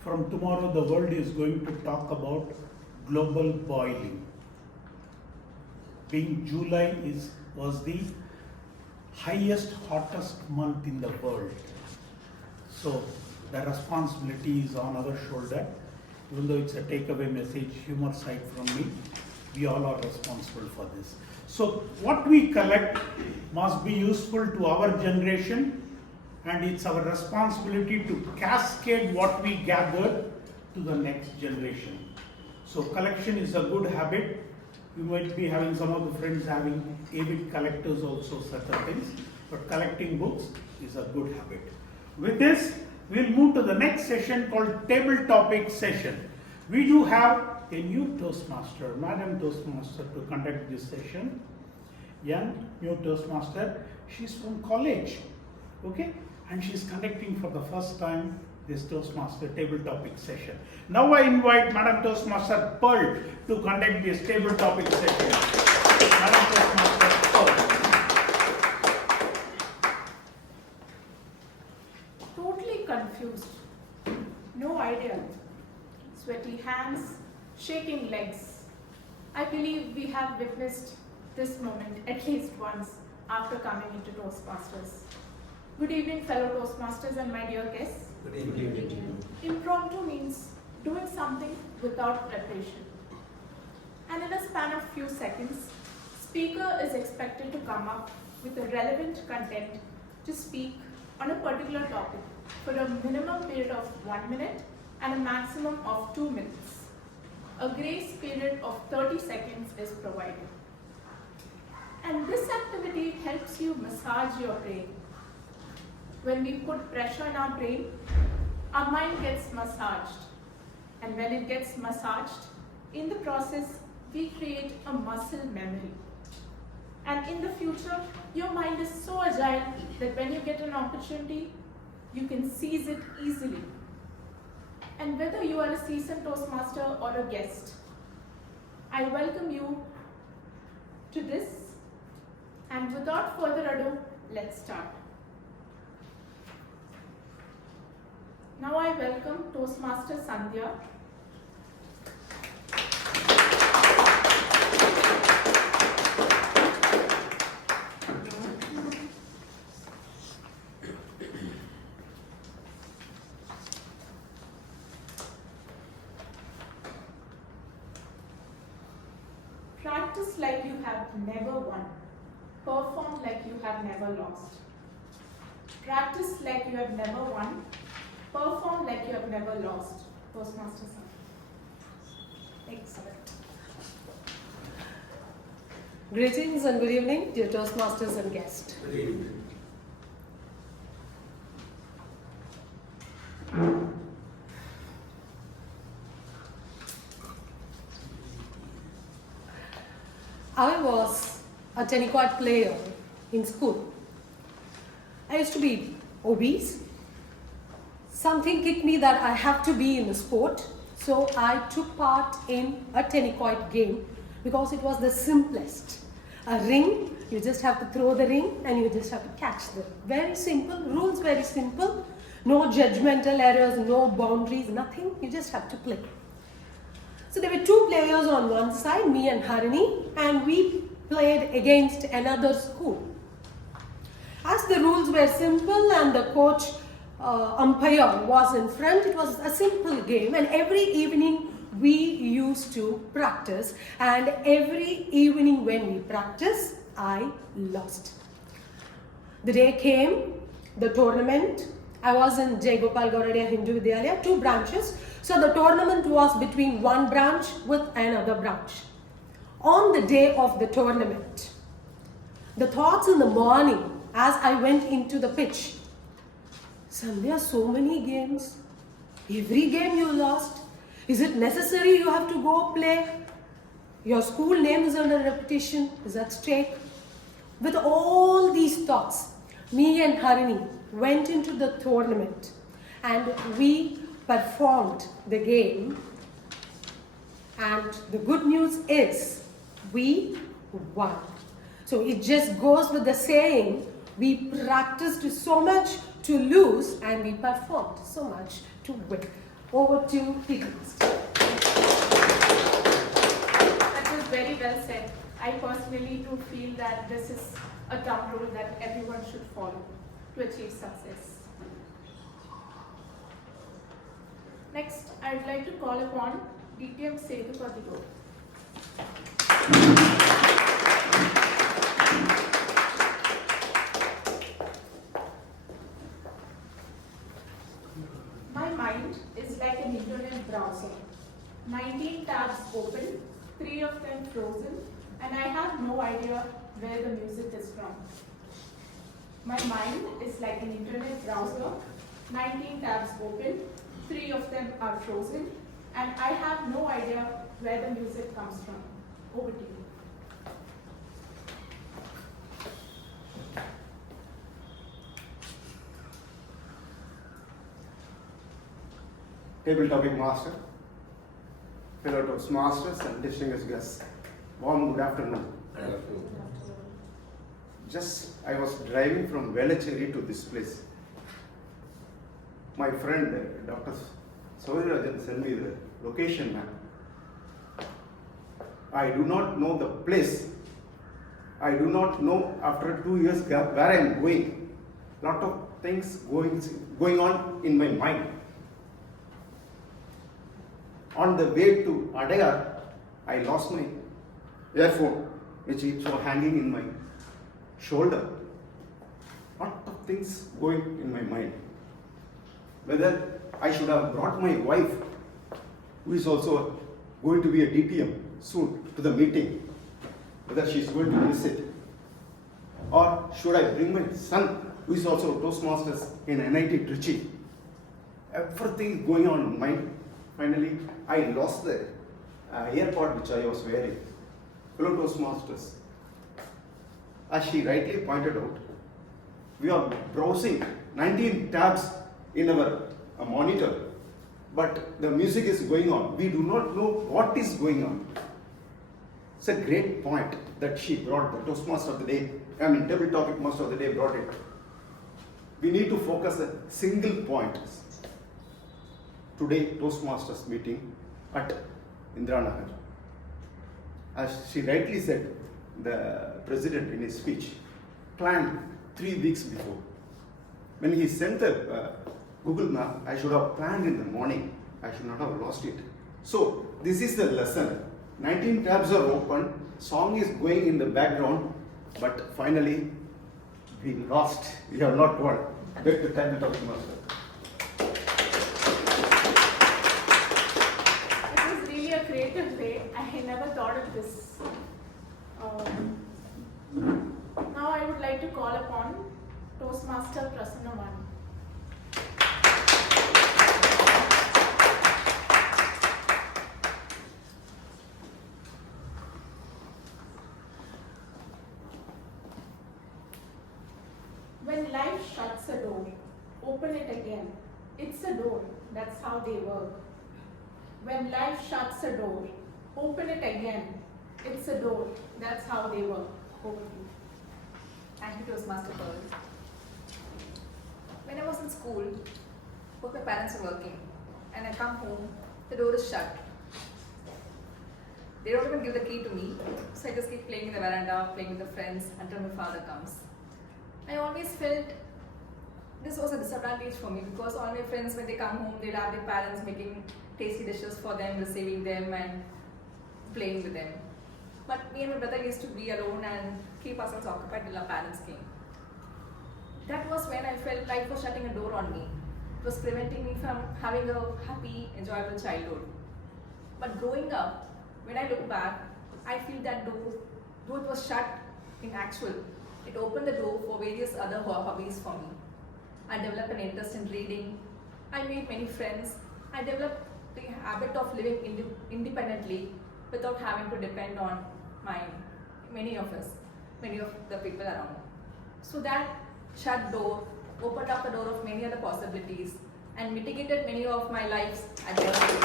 From tomorrow the world is going to talk about global boiling. Being July was the highest, hottest month in the world. So the responsibility is on our shoulder. Even though it's a takeaway message, humor side from me, we all are responsible for this. So what we collect must be useful to our generation, and it's our responsibility to cascade what we gathered to the next generation. So collection is a good habit. You might be having some of the friends having avid collectors also, certain things, but collecting books is a good habit. With this, we'll move to the next session called Table Topic Session. We do have a new Toastmaster, Madam Toastmaster, to conduct this session. Young, new Toastmaster. She's from college, okay? And she's conducting for the first time this Toastmaster Table Topic Session. Now I invite Madam Toastmaster Pearl to conduct this Table Topic Session. Madam Toastmaster Pearl. Totally confused. No idea. Sweaty hands, shaking legs. I believe we have witnessed this moment at least once after coming into Toastmasters. Good evening, fellow Toastmasters and my dear guests. Good evening. Impromptu means doing something without preparation. And in a span of few seconds, speaker is expected to come up with a relevant content to speak on a particular topic for a minimum period of 1 minute and a maximum of 2 minutes. A grace period of 30 seconds is provided. And this activity helps you massage your brain. When we put pressure on our brain, our mind gets massaged. And when it gets massaged, in the process, we create a muscle memory. And in the future, your mind is so agile that when you get an opportunity, you can seize it easily. And whether you are a seasoned Toastmaster or a guest, I welcome you to this. And without further ado, let's start. Now I welcome Toastmaster Sandhya. Practice like you have never won. Perform like you have never lost. Practice like you have never won. Perform like you have never lost. Toastmaster Sandhya. Excellent. Greetings and good evening, dear Toastmasters and guests. Good evening. I was a tennis player in school. I used to be obese. Something kicked me that I have to be in the sport, so I took part in a tennis game because it was the simplest. A ring, you just have to throw the ring and you just have to catch them. Very simple, rules very simple, no judgmental errors, no boundaries, nothing, you just have to play. So there were two players on one side, me and Harini, and we played against another school. As the rules were simple and the coach umpire was in front, it was a simple game, and every evening we used to practice, and every evening when we practiced, I lost. The day came, the tournament. I was in Jai Gopal Gauradia Hindu Vidyalaya, 2 branches. So the tournament was between one branch with another branch. On the day of the tournament, the thoughts in the morning as I went into the pitch, Sandhya, so many games, Every game you lost? Is it necessary you have to go play? Your school name is under repetition, is at stake. With all these thoughts, me and Harini went into the tournament and we performed the game. And the good news is, we won. So it just goes with the saying, we practiced so much to lose and we performed so much to win. Over to Petermaster. That was very well said. I personally do feel that this is a thumb rule that everyone should follow to achieve success. Next, I would like to call upon TM Venkataseshan. My mind is like an internet browser. 19 tabs open, 3 of them frozen, and I have no idea where the music is from. My mind is like an internet browser. 19 tabs open, 3 of them are frozen, and I have no idea where the music comes from. Over to you. Table topic master, fellow Toastmasters and distinguished guests. Warm good afternoon. I was driving from Velachery to this place. My friend Dr. Vijayarajan sent me the location map. I do not know the place. I do not know after 2 years gap where I am going. Lot of things going on in my mind. On the way to Adayar, I lost my earphone, which is so hanging in my shoulder. Lot of things going in my mind. Whether I should have brought my wife, who is also going to be a DTM soon, to the meeting, whether she is going to visit, or should I bring my son, who is also Toastmasters in NIT Trichy. Everything going on in my mind. Finally, I lost the AirPod which I was wearing. Fellow Toastmasters, as she rightly pointed out, we are browsing 19 tabs in our monitor, but the music is going on. We do not know what is going on. It's a great point that she brought, the Toastmaster of the day, Table Topic Master of the day brought it. We need to focus a single point. Today, Toastmasters meeting at Indiranagar. As she rightly said, the president in his speech planned 3 weeks before. When he sent the Google map, I should have planned in the morning. I should not have lost it. So, this is the lesson. 19 tabs are open, song is going in the background, but finally, we lost. We have not won. Back to time to talk to Master. Creative way, I never thought of this. Now I would like to call upon Toastmaster Prasanna Venkatesh. When life shuts a door, open it again. It's a door, that's how they work. When life shuts a door, open it again. It's a door. That's how they work. Over to you. Thank you, Toastmaster Pearl. When I was in school, both my parents are working, and I come home, the door is shut. They don't even give the key to me, so I just keep playing in the veranda, playing with the friends until my father comes. I always felt this was a disadvantage for me because all my friends, when they come home, they'd have their parents making tasty dishes for them, receiving them and playing with them. But me and my brother used to be alone and keep ourselves occupied till our parents came. That was when I felt life was shutting a door on me. It was preventing me from having a happy, enjoyable childhood. But growing up, when I look back, I feel that though it was shut in actual, it opened the door for various other hobbies for me. I developed an interest in reading. I made many friends I developed the habit of living independently without having to depend on many of the people around. So that shut door opened up the door of many other possibilities and mitigated many of my life's adversities.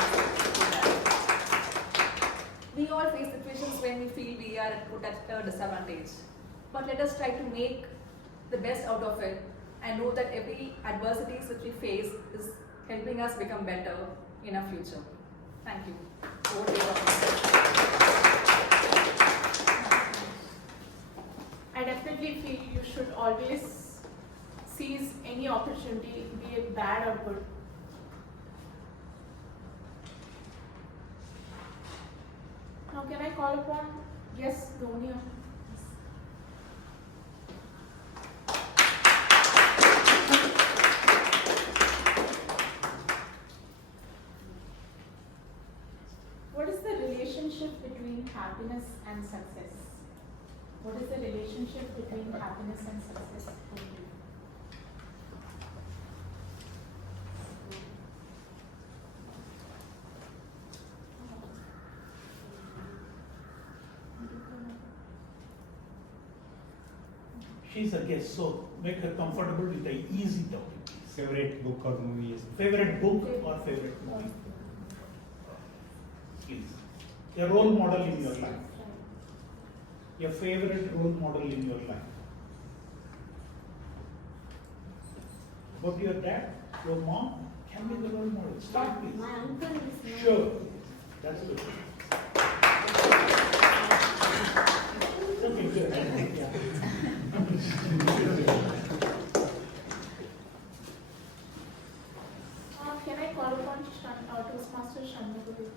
We all face situations when we feel we are put at a disadvantage. But let us try to make the best out of it and know that every adversities which we face is helping us become better in our future. Thank you. Over to you, I definitely feel you should always seize any opportunity, be it bad or good. Now can I call upon Donia? What is the relationship between happiness and success? What is the relationship between happiness and success for you? She's a guest, so make her comfortable with the easy topic. Favorite book or movie? Favorite book or favorite movie? Please. Your role model in your life. Your favorite role model in your life. About your dad, your mom, can be the role model. Start, please. My uncle is Sure. That's good. Okay, good. Yeah. Can I call upon Toastmaster Shanmuguru?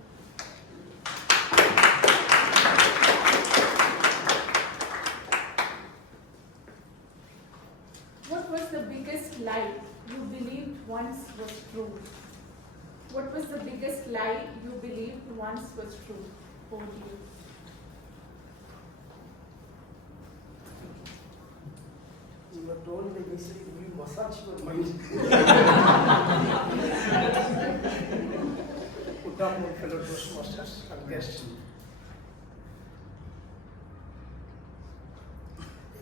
What was the biggest lie you believed once was true? What was the biggest lie you believed once was true? Over to you. You were told that basically we massage your mind. Good afternoon, fellow Toastmasters and guests.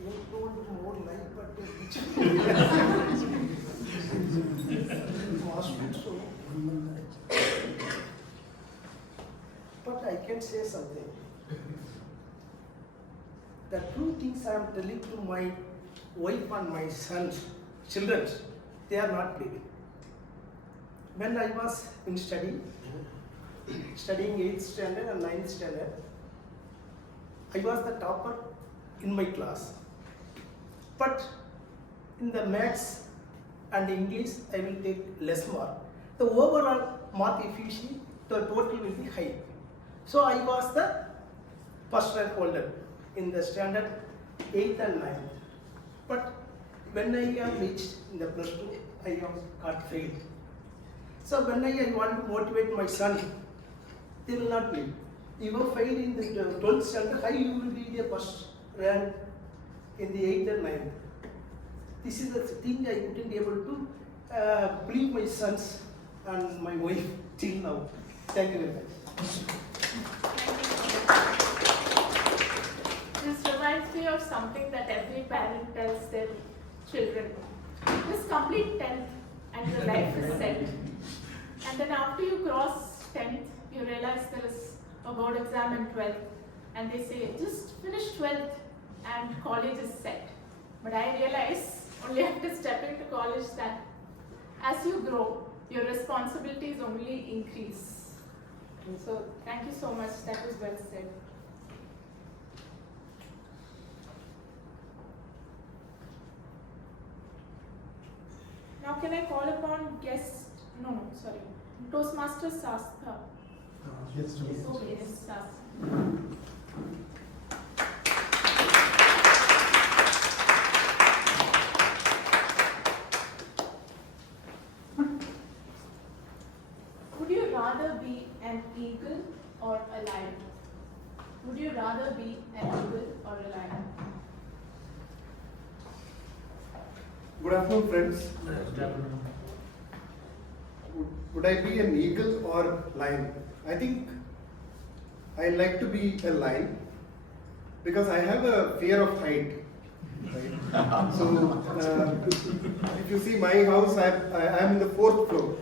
You told more lie, but which so. But I can say something. The true things I am telling to my wife and my sons, children, they are not believing. When I was in studying 8th standard and 9th standard, I was the topper in my class. But in the maths and English, I will take less mark. The overall mark, if you see, the total will be high. So I was the first rank holder in the standard 8th and 9th. But when I have reached in the plus 2, I have got failed. So when I want to motivate my son, they will not believe. You have failed in the 12th standard, how you will be the first rank in the 8th and 9th. This is the thing I couldn't be able to believe my sons and my wife till now. Thank you very much. This reminds me of something that every parent tells their children. Just complete 10th and your life is set. And then after you cross 10th, you realize there is a board exam in 12th. And they say, just finish 12th and college is set. But I realize only after stepping to college that as you grow, your responsibilities only increase. So thank you so much. That was well said. Now can I call upon Toastmaster Sastha. Yes, Yes, Sastha. Would you rather be an eagle or a lion? Would you rather be an eagle or a lion? Good afternoon, friends. would I be an eagle or lion? I think I like to be a lion because I have a fear of height. Right? So, if you see my house, I am in the 4th floor.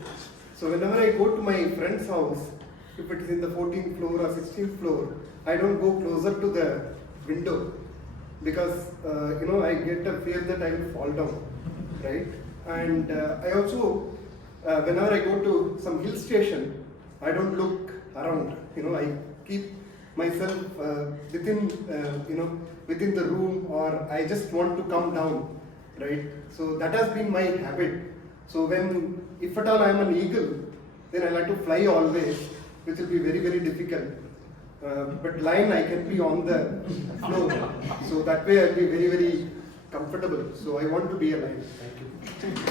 So whenever I go to my friend's house, if it is in the 14th floor or 16th floor, I don't go closer to the window because I get a fear that I will fall down, right? And I also, whenever I go to some hill station, I don't look around. I keep myself within the room, or I just want to come down, right? So that has been my habit. So if at all I am an eagle, then I like to fly always, which will be very, very difficult. But lion, I can be on the floor. So that way I'll be very, very comfortable. So I want to be a lion. Thank you.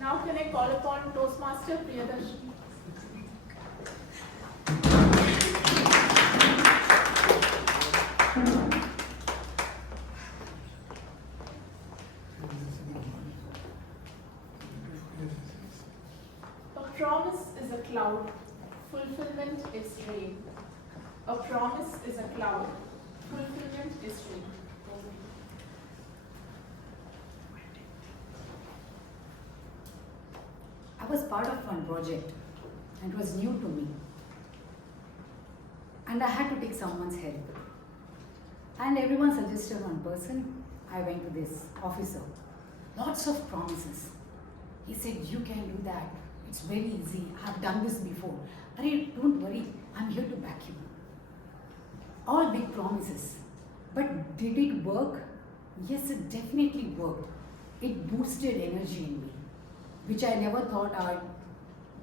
Now can I call upon Toastmaster Priyadarshini? A promise is a cloud, fulfillment is rain. A promise is a cloud, fulfillment is rain. I was part of one project and it was new to me. And I had to take someone's help. And everyone suggested one person. I went to this officer. Lots of promises. He said, you can do that. It's very easy. I've done this before. Arey, don't worry. I'm here to back you. All big promises. But did it work? Yes, it definitely worked. It boosted energy in me, which I never thought I'd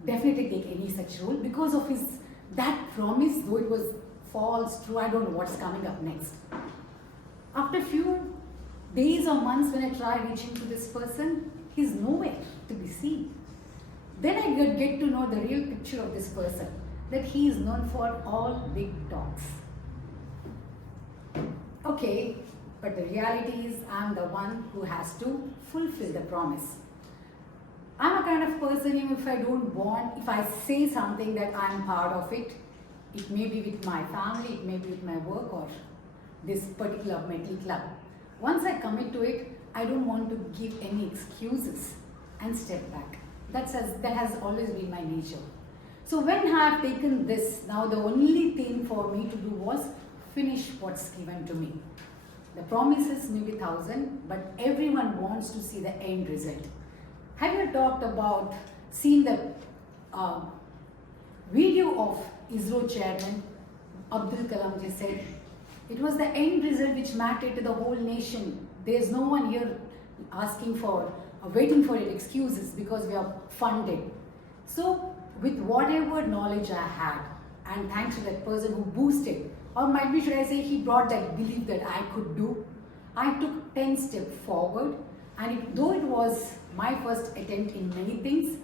definitely take any such role because of that promise, though it was false, true, I don't know what's coming up next. After a few days or months when I tried reaching to this person, he's nowhere to be seen. Then I get to know the real picture of this person, that he is known for all big talks. Okay, but the reality is I'm the one who has to fulfill the promise. I'm a kind of person, even if I don't want, if I say something that I'm part of it, it may be with my family, it may be with my work or this particular Medley club. Once I commit to it, I don't want to give any excuses and step back. That has always been my nature. So when I have taken this, now the only thing for me to do was finish what's given to me. The promises may be 1,000, but everyone wants to see the end result. Have you talked about seeing the video of ISRO chairman Abdul Kalam ji said, it was the end result which mattered to the whole nation. There's no one here asking for, waiting for your excuses because we are funded. So with whatever knowledge I had, and thanks to that person who boosted, or might be should I say he brought that belief that I could do, I took 10 steps forward, and though it was my first attempt in many things,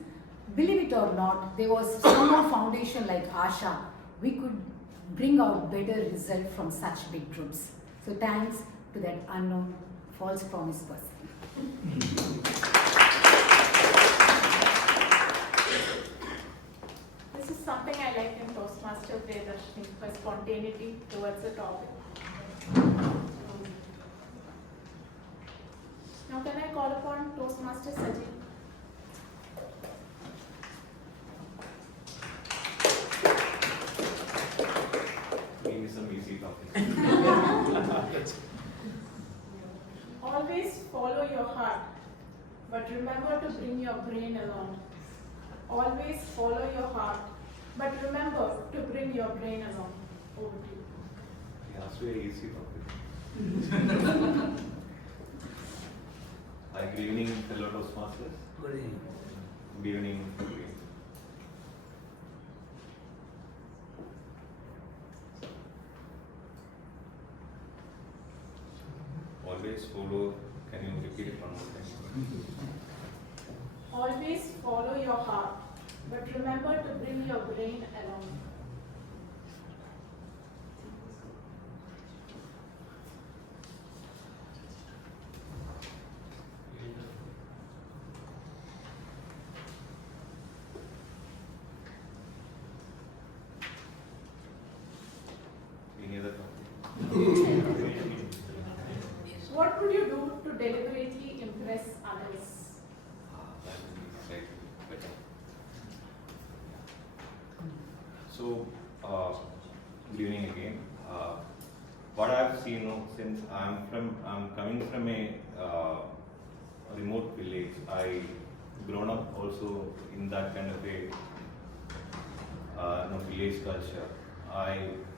believe it or not, there was some more foundation like Asha. We could bring out better result from such big groups. So thanks to that unknown false promise person. This is something I like in Toastmaster Priyadarshini, for spontaneity towards the topic. Now can I call upon Toastmaster Sajid? Give me some easy topics. Always follow your heart, but remember to bring your brain along. Always follow your heart, but remember to bring your brain along. Over to you. Yeah, that's very easy topic. Hi, good evening, fellow Toastmasters. Good evening. Good evening. Always follow. Can you repeat it one more time? Always follow your heart, but remember to bring your brain along. what would you do to deliberately impress others? That would be slightly better. So, good evening again. What I have seen since I'm coming from a remote village, I grown up also in that kind of a village culture.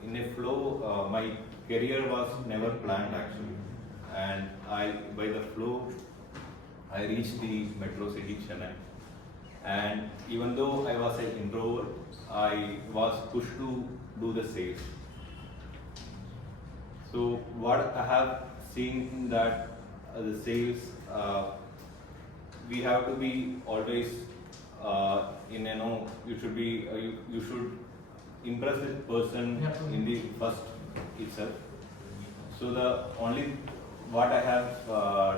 In a flow, my career was never planned actually, and by the flow, I reached the metro city Chennai. And even though I was an introvert, I was pushed to do the sales. So what I have seen that the sales, we have to be always you should be you should impress the person in the first itself. So the only what I have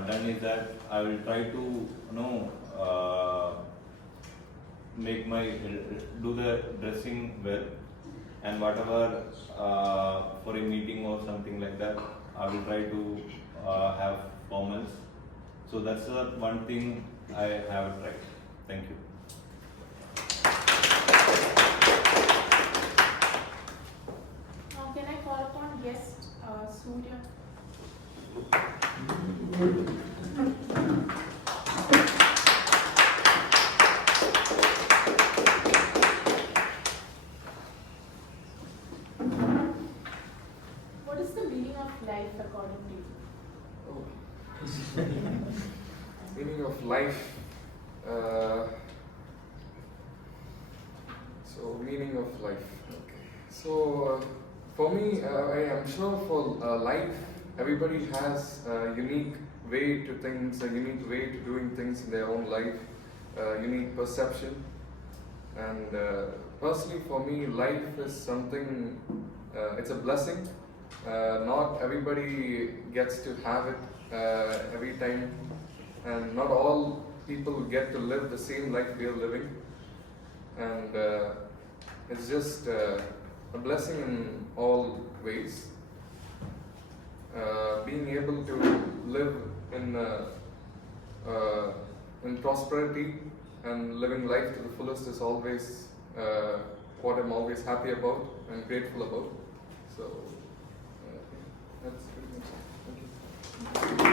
done is that I will try to do the dressing well, and whatever for a meeting or something like that, I will try to have formals. So that's the one thing I have tried. Thank you. Can I call upon guest Surya? What is the meaning of life according to you? Meaning of life. Meaning of life. Okay. So, for me, I am sure for life, everybody has a unique way to things, a unique way to doing things in their own life, unique perception. And personally, for me, life is something. It's a blessing. Not everybody gets to have it every time, and not all people get to live the same life we are living. And it's just a blessing in all ways. Being able to live in prosperity and living life to the fullest is always what I'm always happy about and grateful about. So that's pretty much it. Thank you.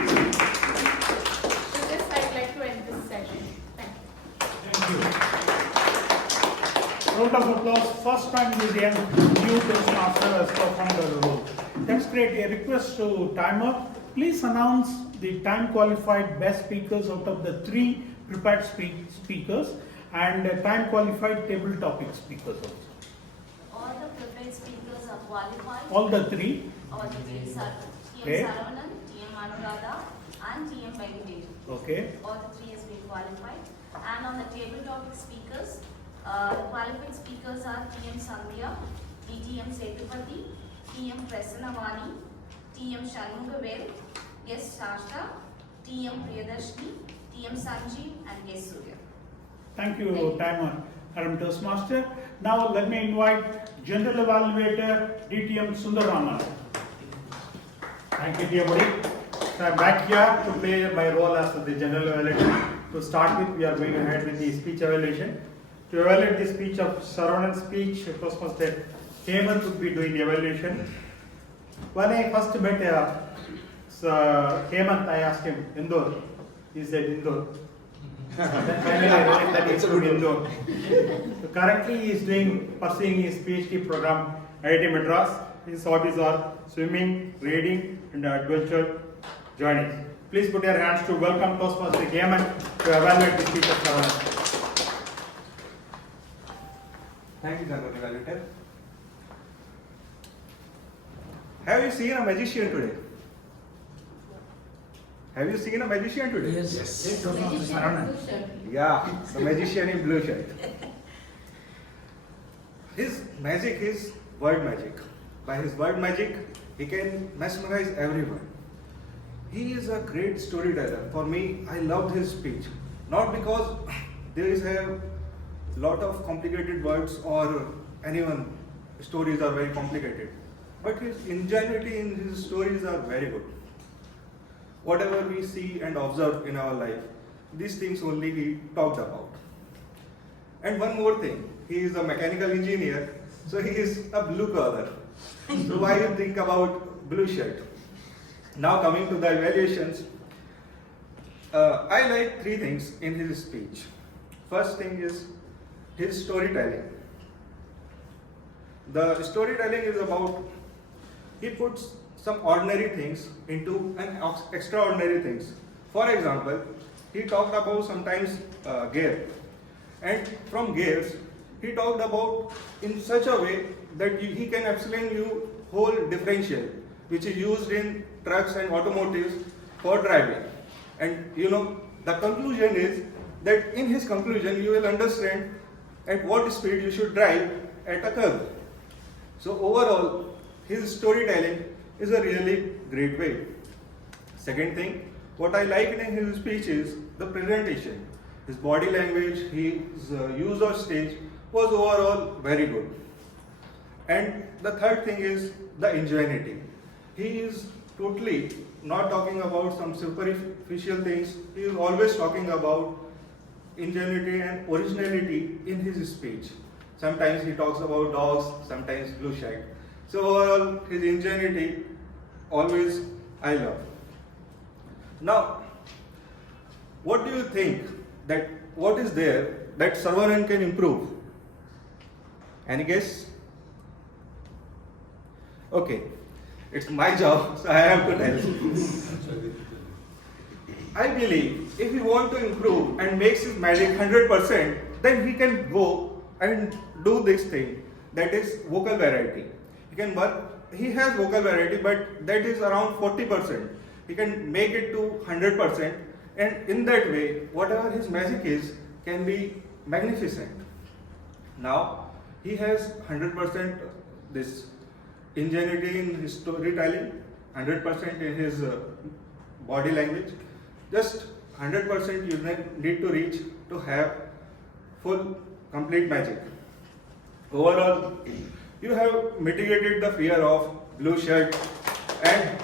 With this, I'd like to end this session. Thank you. Thank you. Round of applause. First time Museum, new Toastmaster has performed the role. That's great. A request to timer. Please announce the time qualified best speakers out of the 3 prepared speakers and time qualified table topic speakers also. All the prepared speakers are qualified. All the 3? All the 3. TM Okay. Saravanan, TM Anuradha and TM Venkataseshan. Okay. All the 3 has been qualified. And on the table topic speakers, the qualified speakers are TM Sandhya, TM Setupati, TM Prasanna TM Shanmugavel, guest Shashta, TM Priyadarshini, TM Sanjeev and guest Surya. Thank you, timer. Madam Toastmaster. Now let me invite General Evaluator DTM Sundararaman. Thank you, TMoD. So I'm back here to play my role as the General Evaluator. To start with, we are going ahead with the speech evaluation. To evaluate the speech of Saravanan speech, Toastmaster Hemant would be doing the evaluation. When I first met Hemant, I asked him, Indore. He said, Indore. Then finally I realized that it's good Indore. So currently he is pursuing his PhD program at IIT Madras. His hobbies are swimming, reading and adventure journeys. Please put your hands to welcome Toastmaster Hemant to evaluate the speech of Saravanan. Thank you, General Evaluator. Have you seen a magician today? Have you seen a magician today? Yes. Yeah, the magician in blue shirt. His magic is word magic. By his word magic, he can mesmerize everyone. He is a great storyteller. For me, I loved his speech. Not because there is a lot of complicated words or anyone stories are very complicated, but his ingenuity in his stories are very good. whatever we see and observe in our life, these things only he talked about. And one more thing, he is a mechanical engineer, so he is a blue collar. So why you think about blue shirt? Now coming to the evaluations, I like three things in his speech. First thing is his storytelling. The storytelling is about, he puts some ordinary things into an extraordinary things. For example, he talked about sometimes gear, and from gears he talked about in such a way that he can explain you whole differential which is used in trucks and automotives for driving. And the conclusion is that in his conclusion you will understand at what speed you should drive at a curve. So overall, his storytelling is a really great way. Second thing, what I liked in his speech is the presentation. His body language, his use of stage was overall very good. And the third thing is the ingenuity. He is totally not talking about some superficial things. He is always talking about ingenuity and originality in his speech. Sometimes he talks about dogs, sometimes blue shag. So overall, his ingenuity always I love. Now, what do you think that what is there that Saravanan can improve? Any guess? Okay, it's my job, so I have to tell. I believe if he want to improve and makes his magic 100%, then he can go and do this thing, that is vocal variety. He can work, he has vocal variety, but that is around 40%. He can make it to 100%, and in that way, whatever his magic is can be magnificent. Now, he has 100% this ingenuity in his storytelling, 100% in his body language. Just 100% you need to reach to have full, complete magic. Overall, you have mitigated the fear of blue shirt, and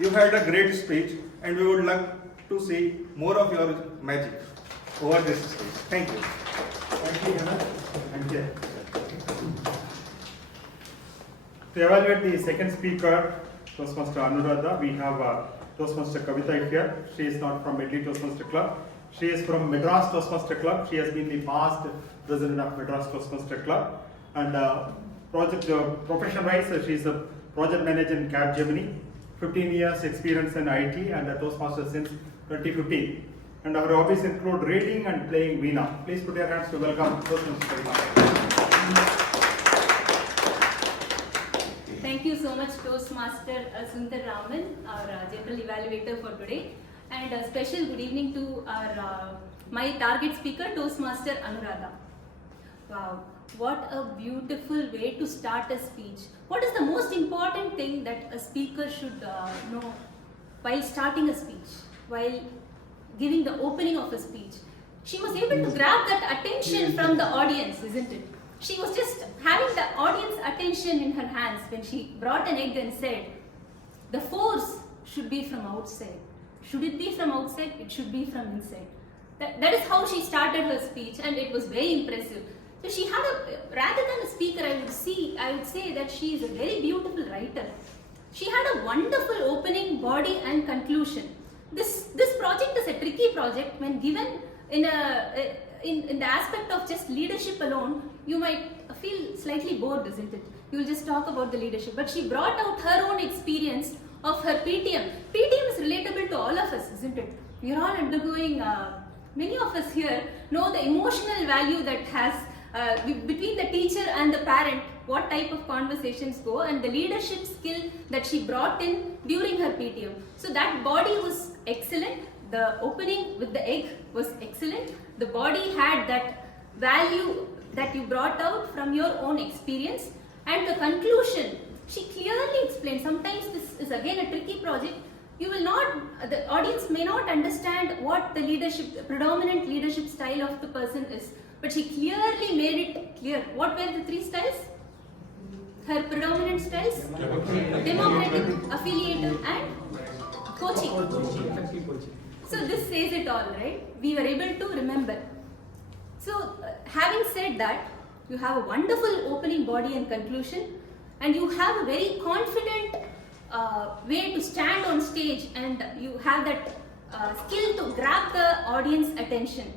you had a great speech, and we would like to see more of your magic over this stage. Thank you. Thank you, Hannah. Thank you. To evaluate the second speaker, Toastmaster Anuradha, we have Toastmaster Kavita here. She is not from Medley Toastmaster Club. She is from Madras Toastmaster Club. She has been the past president of Madras Toastmaster Club. And profession-wise, she is a project manager in Capgemini. 15 years experience in IT and a Toastmaster since 2015. And our hobbies include reading and playing Veena. Please put your hands to welcome Toastmaster Kavita. Thank you so much, Toastmaster Sundar Raman, our general evaluator for today, and a special good evening to our my target speaker, Toastmaster Anuradha. Wow, what a beautiful way to start a speech. What is the most important thing that a speaker should know while starting a speech, while giving the opening of a speech? She was able to grab that attention from the audience, isn't it? She was just having the audience attention in her hands when she brought an egg and said, the force should be from outside. Should it be from outside? It should be from inside. That is how she started her speech, and it was very impressive. So she had rather than a speaker, I would say that she is a very beautiful writer. She had a wonderful opening, body and conclusion. This project is a tricky project when given in the aspect of just leadership alone. You might feel slightly bored, isn't it? You will just talk about the leadership. But she brought out her own experience of her PTM. PTM is relatable to all of us, isn't it? We are all undergoing, many of us here know the emotional value that has between the teacher and the parent, what type of conversations go, and the leadership skill that she brought in during her PTM. So that body was excellent. The opening with the egg was excellent. The body had that value that you brought out from your own experience, and the conclusion, she clearly explained. Sometimes this is again a tricky project. You will not, the audience may not understand what the predominant leadership style of the person is, but she clearly made it clear. What were the three styles? Her predominant styles? Democratic, affiliative and Coaching. Effective coaching. So this says it all, right? We were able to remember. So having said that, you have a wonderful opening body and conclusion, and you have a very confident way to stand on stage, and you have that skill to grab the audience attention.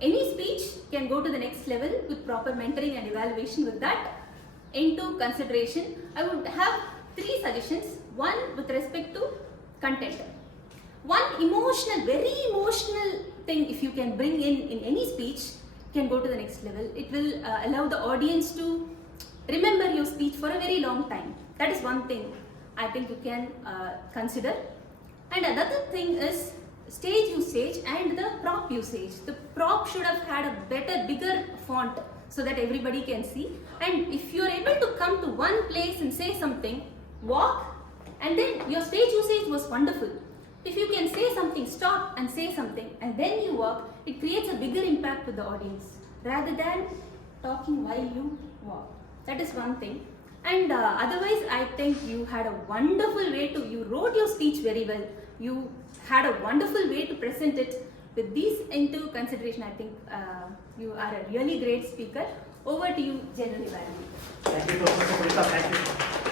Any speech can go to the next level with proper mentoring and evaluation with that into consideration. I would have 3 suggestions. One with respect to content. One emotional, very emotional thing if you can bring in any speech can go to the next level. It will allow the audience to remember your speech for a very long time. That is one thing I think you can consider. And another thing is stage usage and the prop usage. The prop should have had a better, bigger font so that everybody can see. And if you are able to come to one place and say something, walk, and then your stage usage was wonderful. If you can say something, stop and say something, and then you walk, it creates a bigger impact with the audience rather than talking while you walk. That is one thing. And otherwise, I think you had a wonderful way to, you wrote your speech very well. You had a wonderful way to present it. With these into consideration, I think you are a really great speaker. Over to you, General Evaluator. Thank you, Professor Prita. Thank you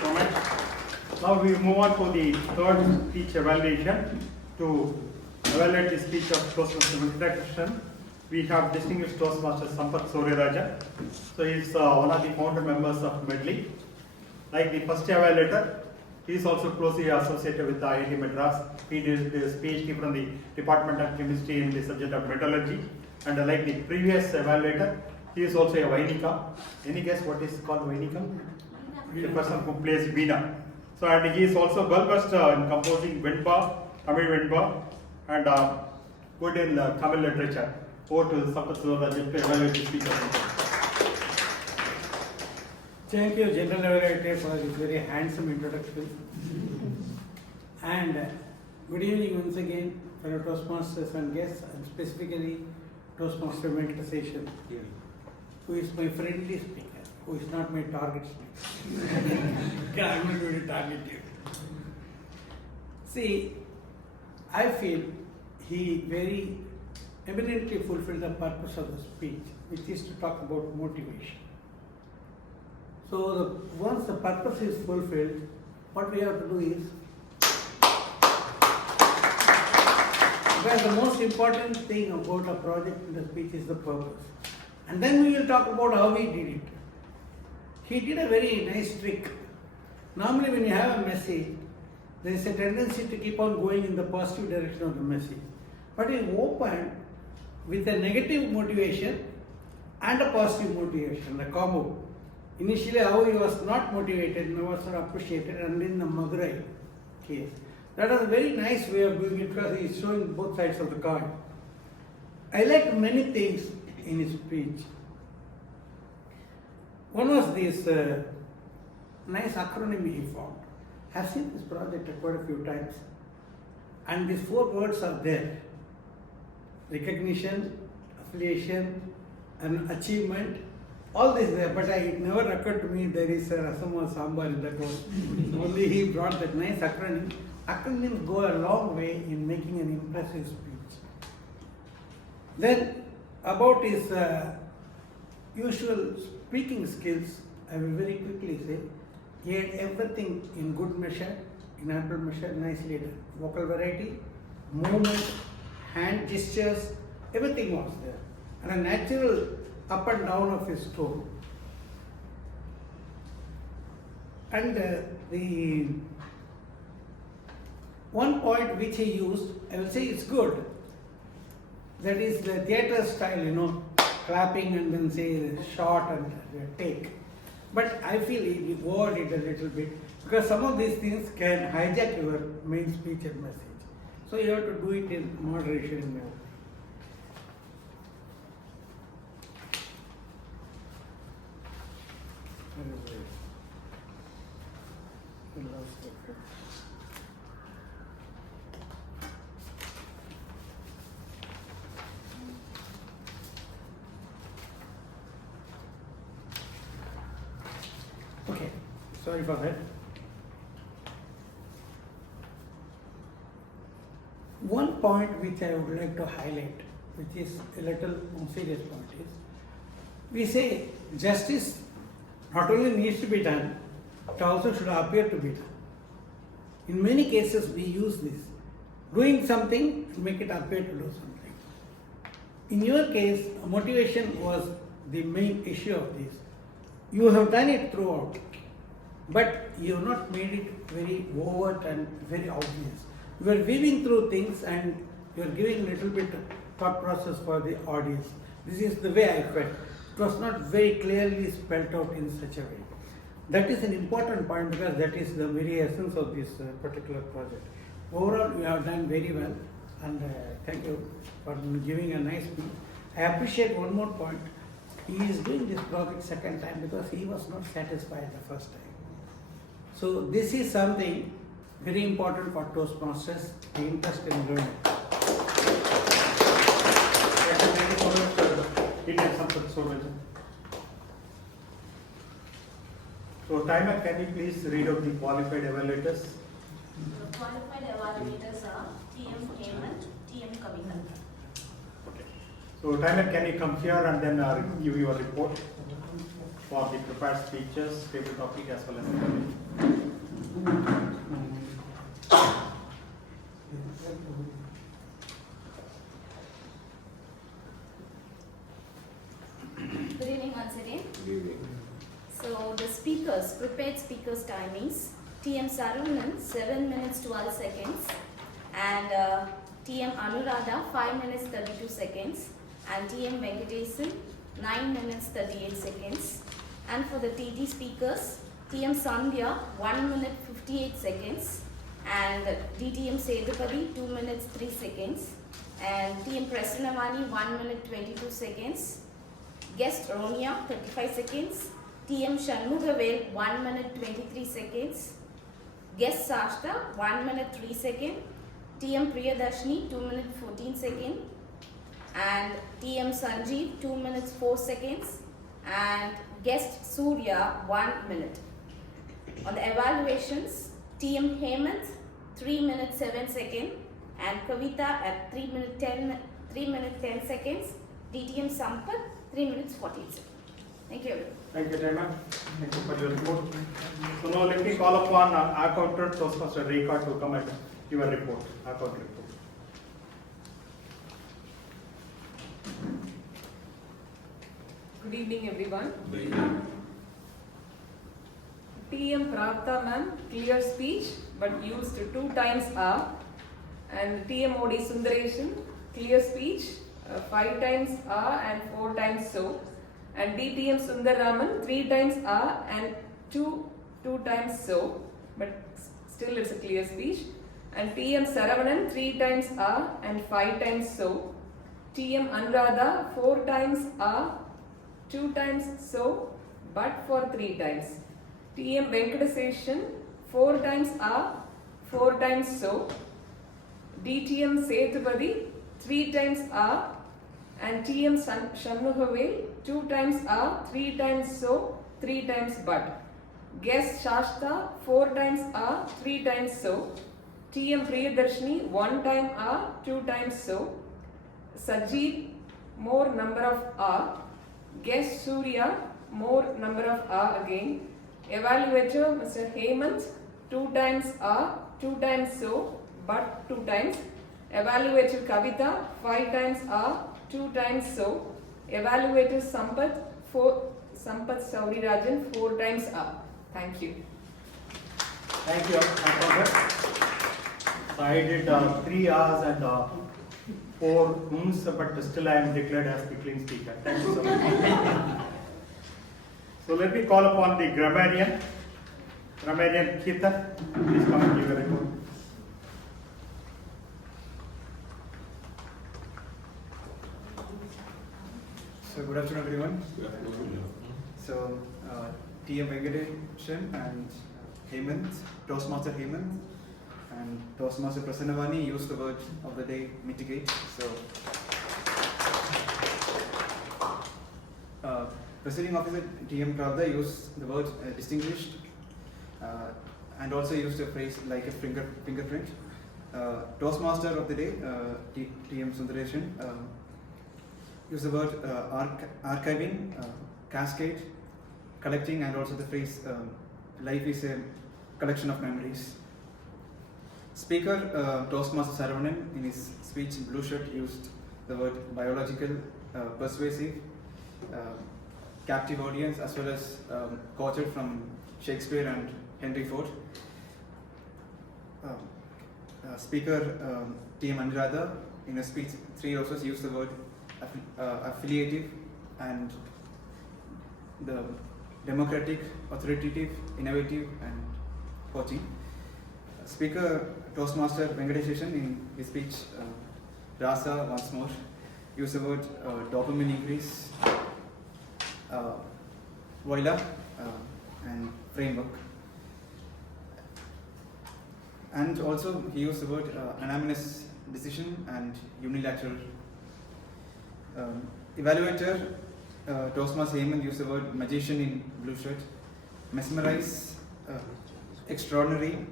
so much. Now we move on to the third speech evaluation. To evaluate the speech of Toastmaster Venkataseshan, we have distinguished Toastmaster Sampath. So he is one of the founder members of Medley. Like the first evaluator, he is also closely associated with the IIT Madras. He did his PhD from the Department of Chemistry in the subject of metallurgy. And like the previous evaluator, he is also a Vainika. Any guess what is called Vainika? The person who plays Veena. So and he is also well-versed in composing Venba, Tamil Venba, and good in Tamil literature. Over to Sampath to evaluate the speaker. Thank you, General Evaluator, for this very handsome introduction. And good evening once again, fellow Toastmasters and guests, and specifically Toastmaster Venkataseshan, who is my friendly speaker, who is not my target speaker. Okay, I'm not going to target you. See, I feel he very eminently fulfilled the purpose of the speech, which is to talk about motivation. So once the purpose is fulfilled, what we have to do is, because the most important thing about a project in the speech is the purpose. And then we will talk about how he did it. He did a very nice trick. Normally when you have a message, there is a tendency to keep on going in the positive direction of the message. But he opened with a negative motivation and a positive motivation, the combo. Initially how he was not motivated and was not appreciated, and in the Madurai case. That was a very nice way of doing it because he is showing both sides of the coin. I liked many things in his speech. One was this nice acronym he formed. I've seen this project quite a few times, and these 4 words are there: recognition, affiliation, and achievement. All this there, but it never occurred to me there is a rasam or sambar in that one. Only he brought that nice acronym. Acronyms go a long way in making an impressive speech. Then about his usual speaking skills, I will very quickly say, he had everything in good measure, in ample measure, nicely done. Vocal variety, movement, hand gestures, everything was there. And a natural up and down of his tone. And the one point which he used, I will say it's good. That is the theatre style, clapping and then say shot and take. But I feel he overdid a little bit because some of these things can hijack your main speech and message. So you have to do it in moderation in my opinion. Okay, sorry for that. one point which I would like to highlight, which is a little more serious point, is we say justice not only needs to be done, it also should appear to be done. In many cases we use this, doing something to make it appear to do something. In your case, motivation was the main issue of this. You have done it throughout, but you have not made it very overt and very obvious. You are weaving through things and you are giving a little bit of thought process for the audience. This is the way I felt. It was not very clearly spelled out in such a way. That is an important point because that is the very essence of this particular project. Overall, you have done very well, and thank you for giving a nice speech. I appreciate one more point. He is doing this project second time because he was not satisfied the first time. So this is something very important for Toastmasters, the interest in learning. So timer, can you please read out the qualified evaluators? The qualified evaluators are TM Hemant, TM Kavita. So timer, can you come here and then give your report for the prepared speeches, table topic as well as Good evening once again. Good evening. So the speakers, prepared speakers timings, TM Saravanan 7 minutes 12 seconds and TM Anuradha 5 minutes 32 seconds and TM Venkataseshan 9 minutes 38 seconds. And for the TD speakers, TM Sandhya 1 minute 58 seconds and DTM Sedupati 2 minutes 3 seconds and TM Prasanna 1 minute 22 seconds. Guest Ronia 35 seconds. TM Shanmugavel 1 minute 23 seconds. Guest Sashta 1 minute 3 seconds. TM Priyadarshini 2 minutes 14 seconds. And TM Sanjeev 2 minutes 4 seconds. And guest Surya 1 minute. On the evaluations, TM Hemant 3 minutes 7 seconds. And Kavita at 3 minutes 10 seconds. DTM Sampath 3 minutes 14 seconds. Thank you. Thank you, Chairman. Thank you for your report. So now let me call upon our accountant, Toastmaster Rekha, to come and give a report, account report. Good evening, everyone. Good evening. TM Pravda ma'am, clear speech, but used 2 times R. And TMoD Sundareshan, clear speech, 5 times R and 4 times so. And DTM Sundaraman 3 times R and 2 times so, but still it's a clear speech. And TM Saravanan 3 times R and 5 times so. TM Anuradha 4 times R, 2 times so, but for 3 times. TM Venkataseshan 4 times R, 4 times so. DTM Sedupati 3 times R and TM Shanmugavel 2 times R, 3 times so, 3 times but. Guest Shashta 4 times R, 3 times so. TM Priyadarshini 1 time R, 2 times so. Sajid more number of R. Guest Surya more number of R again. Evaluator Mr. Hemant 2 times R, 2 times so, but 2 times. Evaluator Kavita 5 times R, 2 times so. Evaluator Sampath Saurirajan 4 times R. Thank you. Thank you. So I did 3 hours and 4 rooms, but still I am declared as the clean speaker. Thank you so much. So let me call upon the grammarian Kirtan. Please come and give a report. So good afternoon, everyone. Good afternoon. So TM Venkataseshan and Hemant, Toastmaster Hemant, and Toastmaster Prasanna used the word of the day, mitigate. So Presiding Officer TM Pravda used the word distinguished and also used a phrase like a fingerprint. Toastmaster of the day, TM Suhail, use the word archiving, cascade, collecting, and also the phrase life is a collection of memories. Speaker Toastmaster Saravanan in his speech in blue shirt used the word biological, persuasive, captive audience, as well as quoted from Shakespeare and Henry Ford. Speaker TM Anuradha in a speech 3 also used the word affiliative and the democratic, authoritative, innovative, and coaching. Speaker Toastmaster Venkataseshan in his speech Rasa once more used the word dopamine increase, voila, and framework. And also he used the word anonymous decision and unilateral. Evaluator Toastmaster Hemant used the word magician in blue shirt, mesmerize, extraordinary,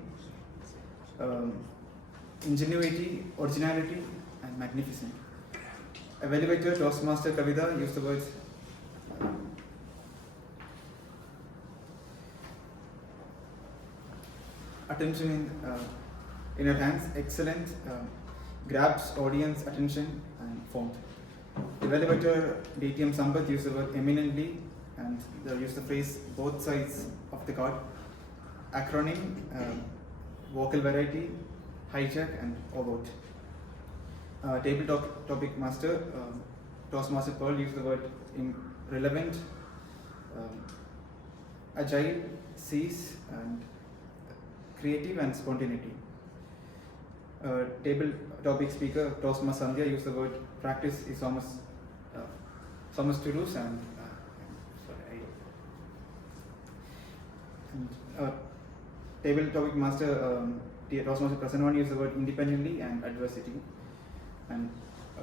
ingenuity, originality, and magnificent. Evaluator Toastmaster Kavita used the word attention in her hands, excellent, grabs audience attention, and font. Evaluator DTM Sampath used the word eminently and used the phrase both sides of the card, acronym, vocal variety, hijack, and overt. Table topic master Toastmaster Pearl used the word relevant, agile, seize, and creative and spontaneity. Table topic speaker Toastmaster Sandhya used the word practice is almost to lose and table topic master Toastmaster Prasanna used the word independently and adversity, and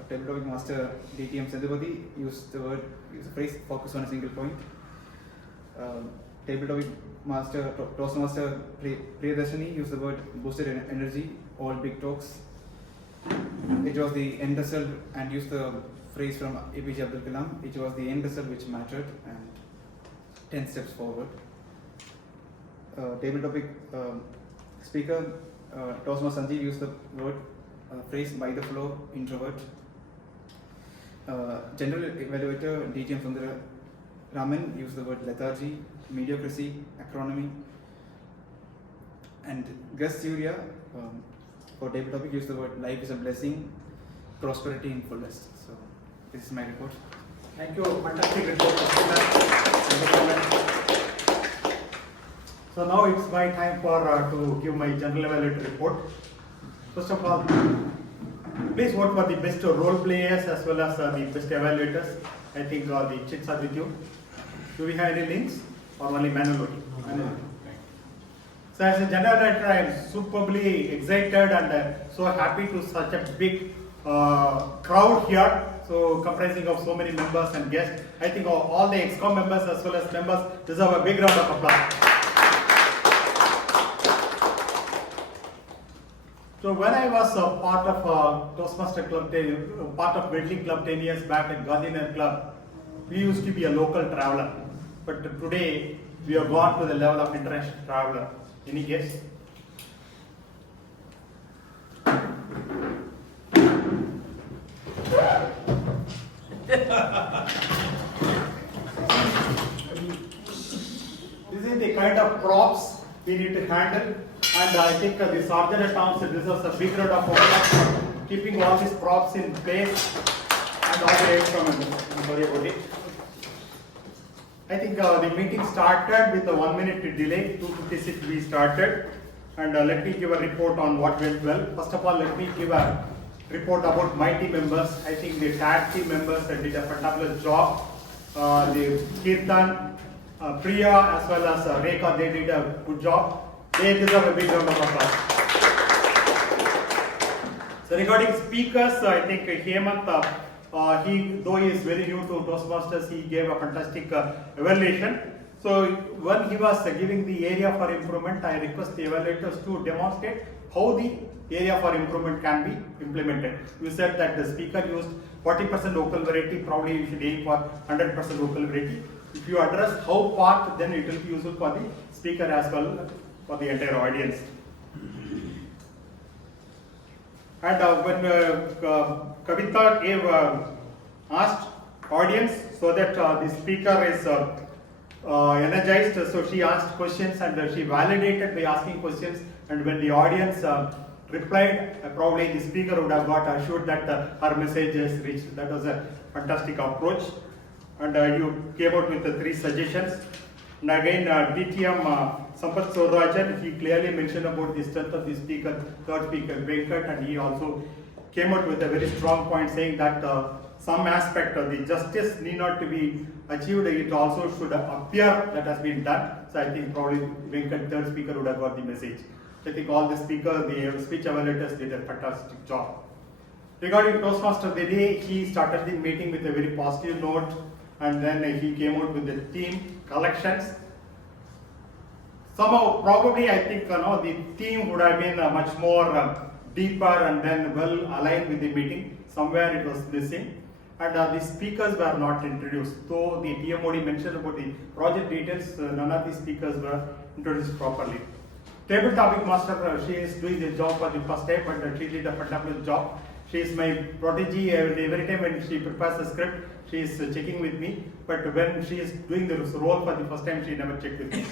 table topic master TM Sendupati used the phrase focus on a single point. Table topic master Toastmaster Priyadarshini used the word boosted energy, all big talks. It was the end result and used the phrase from APJ Abdul Kalam. It was the end result which mattered and 10 steps forward. Table topic speaker Toastmaster Sanjeev used the word phrase by the flow, introvert. General evaluator DTM Sundara Raman used the word lethargy, mediocrity, acronomy. And Gus Surya for table topic used the word life is a blessing, prosperity in fullest. So this is my report. Thank you, fantastic report. Thank you so much. So now it's my time to give my general evaluator report. First of all, please vote for the best role players as well as the best evaluators. I think the chits are with you. Do we have any links or only manual voting? So as a general editor, I am superbly excited and so happy to such a big crowd here. So comprising of so many members and guests. I think all the ExCom members as well as members deserve a big round of applause. So when I was part of Toastmaster Club, part of Medley Club 10 years back at Gandhinagar Club, we used to be a local traveler. But today, we have gone to the level of international traveler. Any guess? This is the kind of props we need to handle, and I think the Sergeant at Arms deserves a big round of applause for keeping all these props in place and all the aid from I'm sorry about it. I think the meeting started with a 1 minute delay, 2:56 we started, and let me give a report on what went well. First of all, let me give a report about my team members. I think the tag team members did a fantastic job. The Kirtan, Priya as well as Rekha, they did a good job. They deserve a big round of applause. So regarding speakers, I think Hemant, though he is very new to Toastmasters, he gave a fantastic evaluation. So when he was giving the area for improvement, I request the evaluators to demonstrate how the area for improvement can be implemented. You said that the speaker used 40% local variety, probably you should aim for 100% local variety. If you address how part, then it will be useful for the speaker as well, for the entire audience. And when Kavita gave asked audience so that the speaker is energized, so she asked questions and she validated by asking questions, and when the audience replied, probably the speaker would have got assured that her message is reached. That was a fantastic approach, and you came out with the 3 suggestions. And again, TM Sampath Sorajan, he clearly mentioned about the strength of the speaker, third speaker Venkat, and he also came out with a very strong point saying that some aspect of the justice need not to be achieved, it also should appear that has been done. So I think probably Venkat, third speaker, would have got the message. I think all the speakers, the speech evaluators did a fantastic job. Regarding Toastmaster, the day he started the meeting with a very positive note, and then he came out with the theme collections. Somehow, probably I think the theme would have been much more deeper and then well aligned with the meeting. Somewhere it was missing. And the speakers were not introduced. Though the TMoD mentioned about the project details, none of the speakers were introduced properly. Table topic master, she is doing the job for the first time, but she did a fantastic job. She is my protege, and every time when she prepares a script, she is checking with me. But when she is doing the role for the first time, she never checked with me.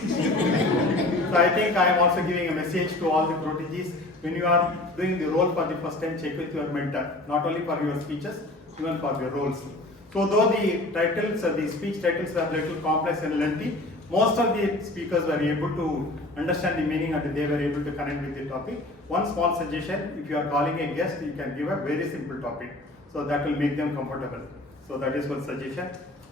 So I think I am also giving a message to all the proteges. When you are doing the role for the first time, check with your mentor, not only for your speeches, even for your roles. So though the titles, the speech titles were a little complex and lengthy, most of the speakers were able to understand the meaning and they were able to connect with the topic. One small suggestion, if you are calling a guest, you can give a very simple topic. So that will make them comfortable. So that is one suggestion.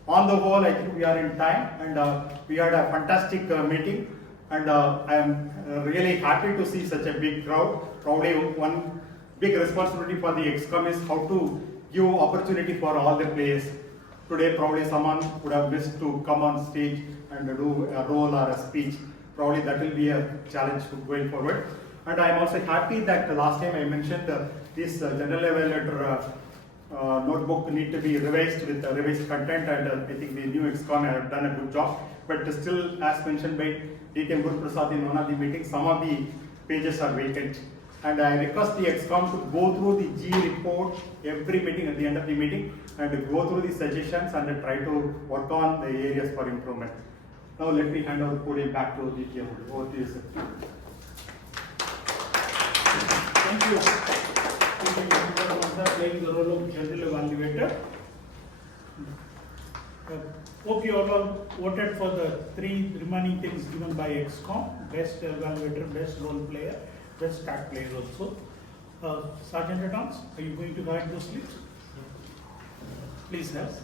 On the whole, I think we are in time, and we had a fantastic meeting, and I am really happy to see such a big crowd. Probably one big responsibility for the ExCom is how to give opportunity for all the players. Today probably someone would have missed to come on stage and do a role or a speech. Probably that will be a challenge going forward. And I am also happy that last time I mentioned this general evaluator notebook need to be revised with revised content, and I think the new ExCom have done a good job. But still, as mentioned by TM Prasad in one of the meetings, some of the pages are vacant. And I request the ExCom to go through the G report every meeting at the end of the meeting and go through the suggestions and try to work on the areas for improvement. Now let me hand over the podium back to the TM. Over to you, sir. Thank you. Playing the role of general evaluator. Hope you all have voted for the 3 remaining things given by ExCom: best evaluator, best role player, best stat player also. Sergeant at Arms, are you going to guide those lists? Please have.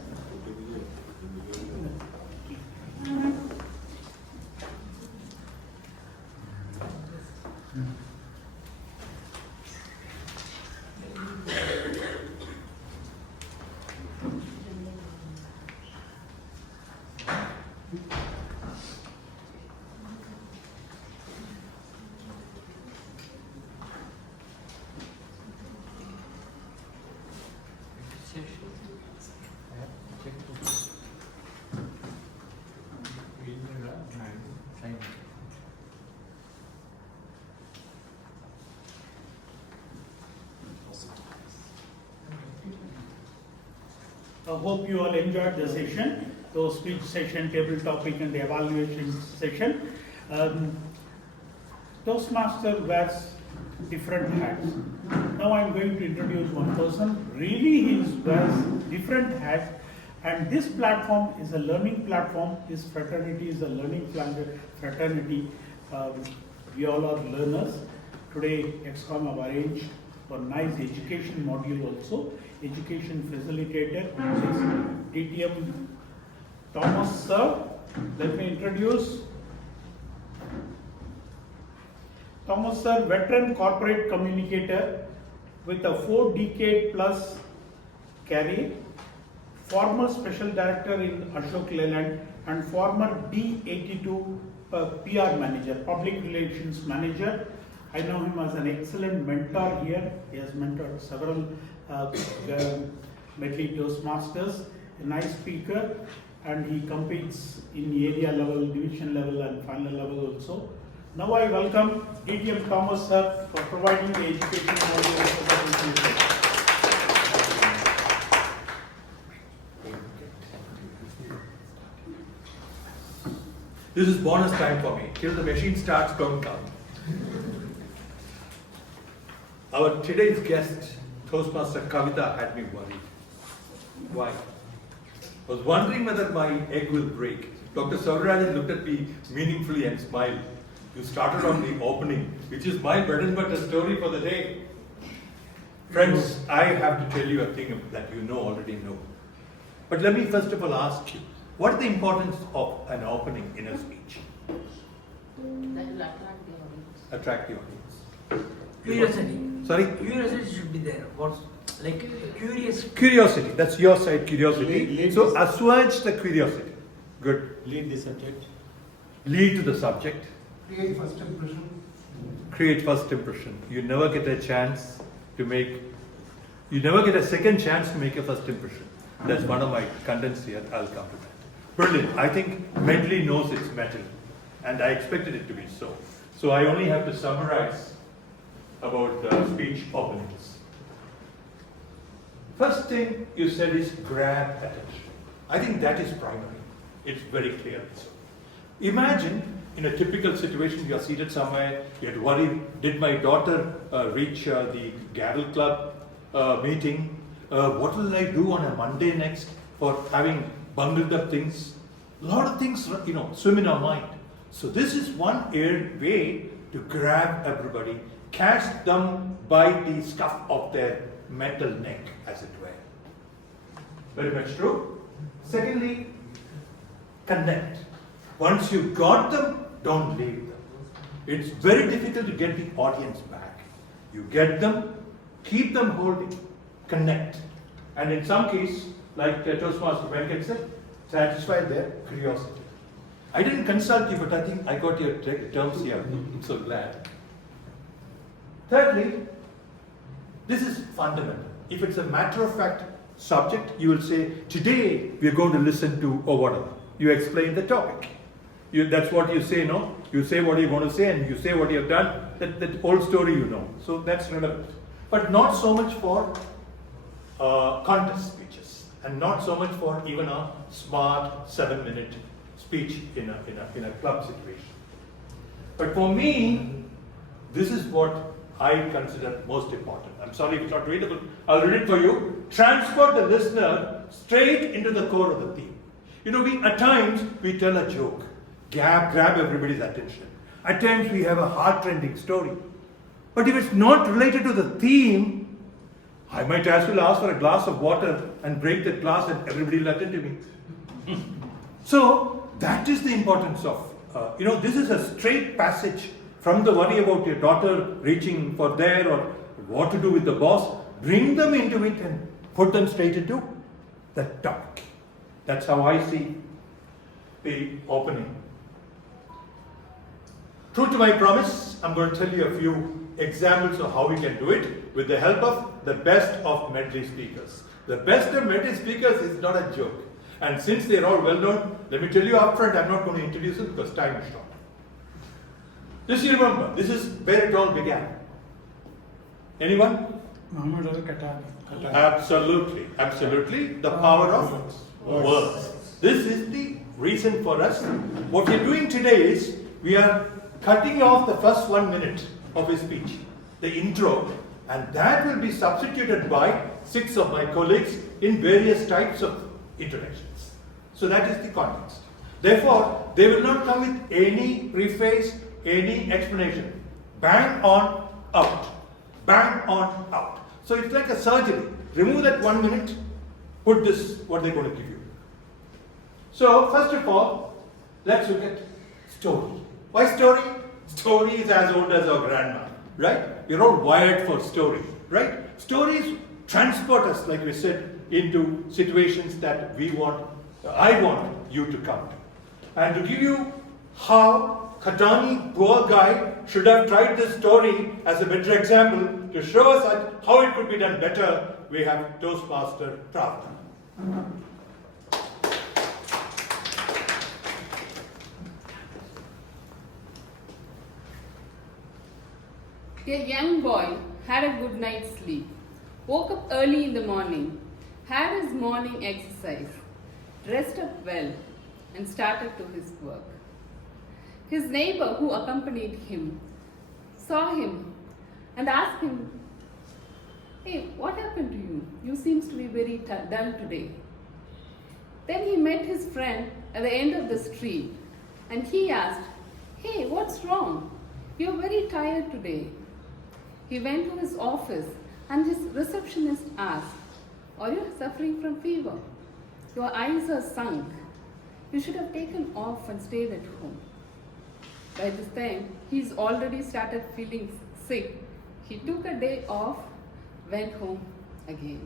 I hope you all enjoyed the session, the speech session, table topic, and the evaluation session. Toastmaster wears different hats. Now I'm going to introduce one person. Really, he wears different hats, and this platform is a learning platform. This fraternity is a learning fraternity. We all are learners. Today, ExCom have arranged for nice education module also. Education facilitator, which is TM Thomas Sir. Let me introduce Thomas Sir, veteran corporate communicator with a 4-decade plus career, former special director in Ashok Leyland and former D82 PR manager, public relations manager, I know him as an excellent mentor here. He has mentored several Medley Toastmasters, a nice speaker, and he competes in area level, division level, and final level also. Now I welcome TM Thomas sir for providing the education module. This is bonus time for me. Till the machine starts, don't count. Our today's guest, Toastmaster Kavita, had me worried. Why? I was wondering whether my egg will break. Dr. Saravanan looked at me meaningfully and smiled. You started on the opening, which is my bread and butter story for the day. Friends, I have to tell you a thing that you already know. But let me first of all ask you, what is the importance of an opening in a speech? That will attract the audience. Attract the audience. Curiosity. Sorry? Curiosity should be there. What's like curious? Curiosity. That's your side, curiosity. So assuage the curiosity. Good. Lead the subject. Lead to the subject. Create first impression. Create first impression. You never get a chance to make, you never get a second chance to make a first impression. That's one of my contents here. I'll come to that. Brilliant. I think Medley knows its metal, and I expected it to be so. So I only have to summarize about speech openings. First thing you said is grab attention. I think that is primary. It's very clear. So imagine in a typical situation, you're seated somewhere, you're worried, did my daughter reach the Gavel Club meeting? What will I do on a Monday next for having bungled up things? A lot of things, swim in our mind. So this is one way to grab everybody, catch them by the scuff of their mental neck, as it were. Very much true. Secondly, connect. Once you got them, don't leave them. It's very difficult to get the audience back. You get them, keep them holding, connect. And in some case, like Toastmaster Venkat said, satisfy their curiosity. I didn't consult you, but I think I got your terms here. I'm so glad. Thirdly, this is fundamental. If it's a matter-of-fact subject, you will say, today we are going to listen to, or whatever. You explain the topic. That's what you say, no? You say what you're going to say, and you say what you've done. That whole story you know. So that's relevant. But not so much for contest speeches, and not so much for even a smart 7-minute speech in a club situation. But for me, this is what I consider most important. I'm sorry if it's not readable. I'll read it for you. Transport the listener straight into the core of the theme. At times we tell a joke, grab everybody's attention. At times we have a heart-rending story. But if it's not related to the theme, I might as well ask for a glass of water and break that glass and everybody will attend to me. So that is the importance of, this is a straight passage from the worry about your daughter reaching for there or what to do with the boss. Bring them into it and put them straight into the topic. That's how I see the opening. True to my promise, I'm going to tell you a few examples of how we can do it with the help of the best of Medley speakers. The best of Medley speakers is not a joke. And since they're all well known, let me tell you up front, I'm not going to introduce them because time is short. Just you remember, this is where it all began. Anyone? Muhammad al-Qahtani. Absolutely. The power of words. This is the reason for us. What we're doing today is, we are cutting off the first 1 minute of his speech, the intro, and that will be substituted by 6 of my colleagues in various types of introductions. So that is the context. Therefore, they will not come with any preface, any explanation. Bang on out. Bang on out. So it's like a surgery. Remove that 1 minute, put this, what they're going to give you. So, first of all, let's look at story. Why story? Story is as old as our grandma, right? We're all wired for story, right? Stories transport us, like we said, into situations that I want you to come to. And to give you how Kalyani, poor guy, should have tried this story as a better example to show us how it could be done better. We have Toastmaster Pravda. A young boy had a good night's sleep, woke up early in the morning, had his morning exercise, dressed up well, and started to his work. His neighbor, who accompanied him, saw him and asked him, "Hey, what happened to you? You seem to be very dull today." Then he met his friend at the end of the street and he asked, "Hey, what's wrong? You're very tired today." He went to his office and his receptionist asked, "Are you suffering from fever? Your eyes are sunk. You should have taken off and stayed at home." By this time, he's already started feeling sick. He took a day off, went home again.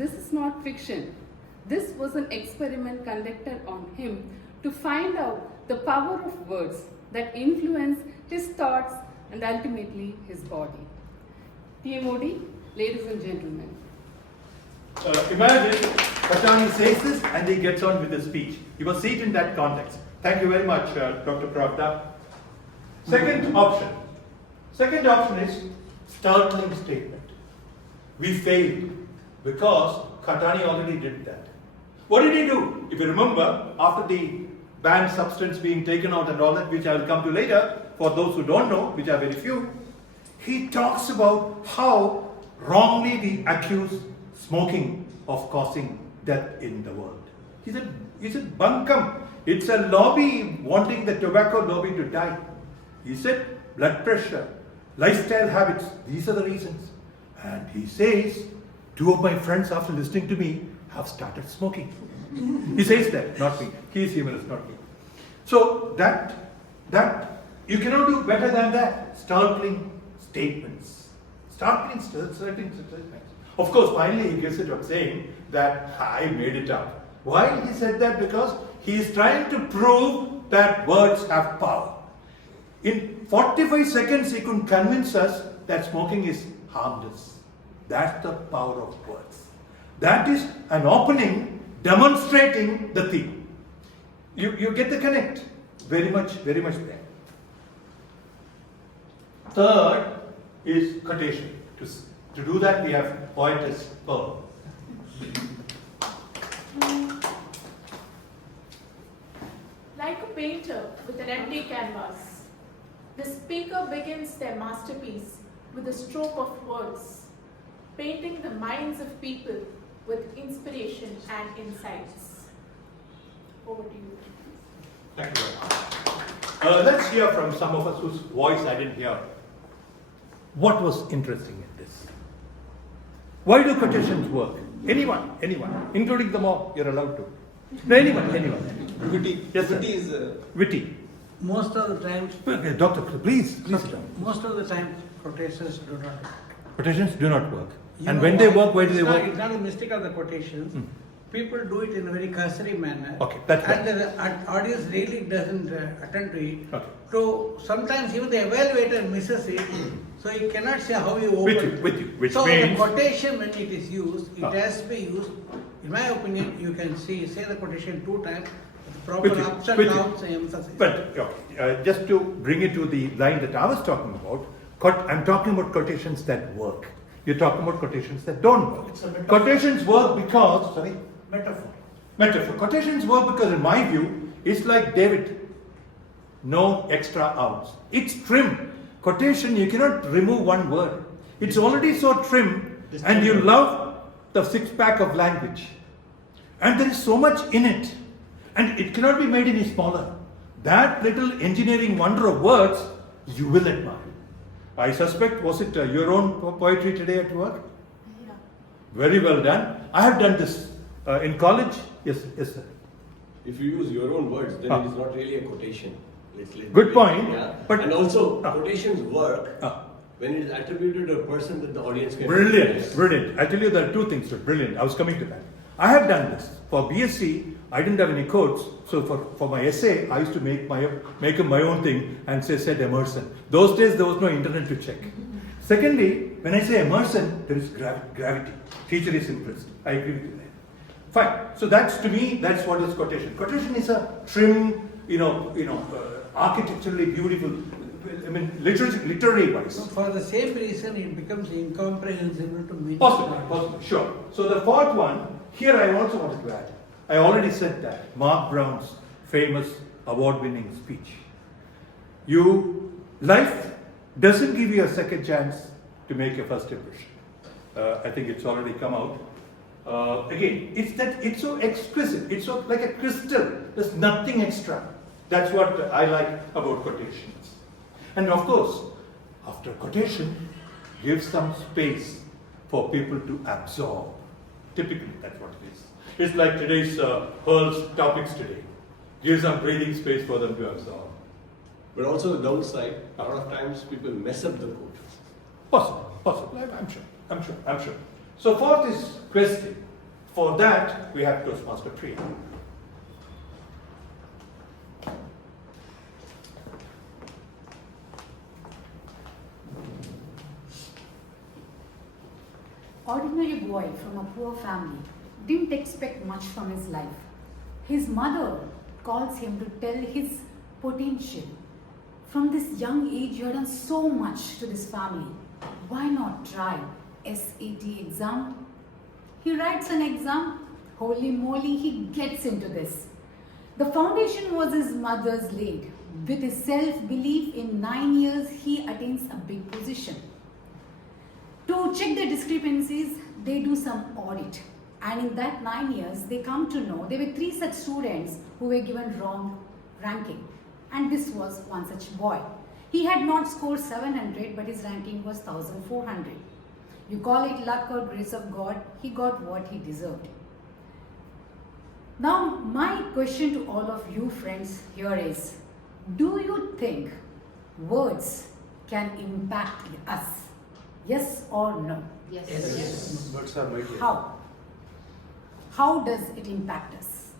This is not fiction. This was an experiment conducted on him to find out the power of words that influence his thoughts and ultimately his body. TMoD, ladies and gentlemen. Imagine Kalyani says this and he gets on with the speech. You must see it in that context. Thank you very much, Dr. Pravda. Second option is startling statement. We failed because Kalyani already did that. What did he do? If you remember, after the banned substance being taken out and all that, which I will come to later, for those who don't know, which are very few, he talks about how wrongly we accuse smoking of causing death in the world. He said, bunkum. It's a lobby wanting the tobacco lobby to die. He said, blood pressure, lifestyle habits, these are the reasons. And he says, 2 of my friends after listening to me have started smoking. He says that, not me. He is humorous, not me. So that you cannot do better than that. Startling statements. Startling statements. Of course, finally he gives it up saying that I made it up. Why he said that? Because he is trying to prove that words have power. In 45 seconds he could convince us that smoking is harmless. That's the power of words. That is an opening demonstrating the theme. You get the connect. Very much there. Third is quotation. To do that we have poetess Pearl. Like a painter with an empty canvas, the speaker begins their masterpiece with a stroke of words, painting the minds of people with inspiration and insights. Over to you. Thank you very much. Let's hear from some of us whose voice I didn't hear. What was interesting in this? Why do quotations work? Anyone, including the mob, you're allowed to. No, anyone. Witty. Yes, sir. Witty is witty. Most of the time. Okay, doctor, please sit down. Most of the time, quotations do not work. Quotations do not work. And when they work, why do they work? It's not a mistake of the quotations. People do it in a very cursory manner. Okay, that's right. And the audience really doesn't attend to it. Okay. So sometimes even the evaluator misses it. So he cannot say how you open. With you. Which so means, the quotation, when it is used, it has to be used. In my opinion, you can say the quotation 2 times. With proper ups and downs and emphasis. But just to bring it to the line that I was talking about, I'm talking about quotations that work. You're talking about quotations that don't work. It's a metaphor. Quotations work because, Metaphor. Quotations work because, in my view, it's like David. No extra ounce. It's trim. Quotation, you cannot remove one word. It's already so trim, and you love the 6-pack of language. And there is so much in it. And it cannot be made any smaller. That little engineering wonder of words, you will admire. I suspect, was it your own poetry today at work? Yeah. Very well done. I have done this in college. Yes, sir. If you use your own words, then it is not really a quotation. Good point. Yeah. But and also, quotations work when it is attributed to a person that the audience can Brilliant. I'll tell you there are 2 things. Brilliant. I was coming to that. I have done this. For BSc, I didn't have any codes, so for my essay, I used to make up my own thing and said Emerson. Those days, there was no internet to check. Secondly, when I say Emerson, there is gravity. Teacher is impressed. I agree with you there. Fine. So that's, to me, that's what is quotation. Quotation is a trim, architecturally beautiful, I mean, literary wise. For the same reason, it becomes incomprehensible to many. Possible, sure. So the fourth one, here I also wanted to add. I already said that. Mark Brown's famous award-winning speech. Life doesn't give you a second chance to make a first impression. I think it's already come out. Again, it's so exquisite. It's so like a crystal. There's nothing extra. That's what I like about quotations. And of course, after quotation, give some space for people to absorb. Typically, that's what it is. It's like today's Pearl's topics today. Give some breathing space for them to absorb. But also the downside, a lot of times people mess up the quote. Possible. I'm sure. So fourth is question. For that, we have Toastmaster Priya. Ordinary boy from a poor family didn't expect much from his life. His mother calls him to tell his potential. From this young age, you have done so much to this family. Why not try SAT exam? He writes an exam. Holy moly, he gets into this. The foundation was his mother's laid. With his self-belief, in 9 years, he attains a big position. To check the discrepancies, they do some audit. And in that 9 years, they come to know there were 3 such students who were given wrong ranking. And this was one such boy. He had not scored 700, but his ranking was 1400. You call it luck or grace of God, he got what he deserved. Now, my question to all of you friends here is, do you think words can impact us? Yes or no? Yes. Words are mighty. How? How does it impact us?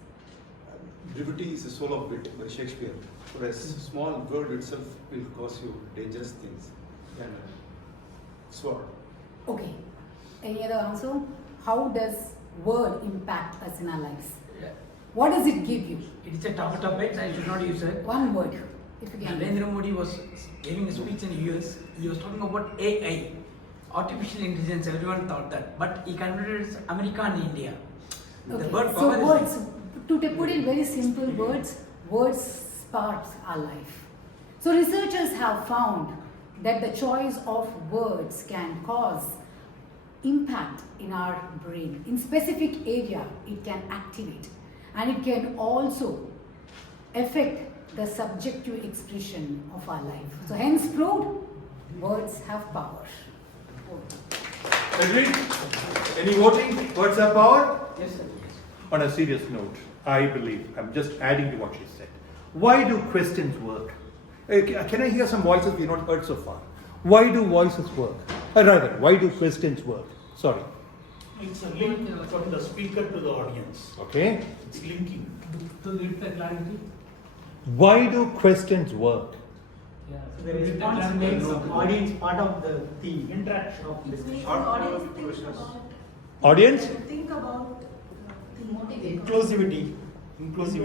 Brevity is the soul of wit by Shakespeare. For a small word itself will cause you dangerous things. And sword. Okay. Any other answer? How does word impact us in our lives? What does it give you? It is a topic, I should not use it. One word. If you can. Narendra Modi was giving a speech in the US. He was talking about AI, artificial intelligence. Everyone thought that, but he converted it as America and India. Okay. The word So power words, to put in very simple words, words sparks our life. So researchers have found that the choice of words can cause impact in our brain. In specific area, it can activate, and it can also affect the subjective expression of our life. So hence proved, words have power. Agreed? Any voting? Words have power? Yes, sir. On a serious note, I believe, I'm just adding to what she said. Why do questions work? Can I hear some voices we've not heard so far? Why do voices work? Or rather, why do questions work? Sorry. It's a link from the speaker to the audience. Okay. It's linking. To give the clarity. Why do questions work? Yeah. So the response makes the audience part of the theme. Interaction. Of discussion. Audience? Think about Inclusivity.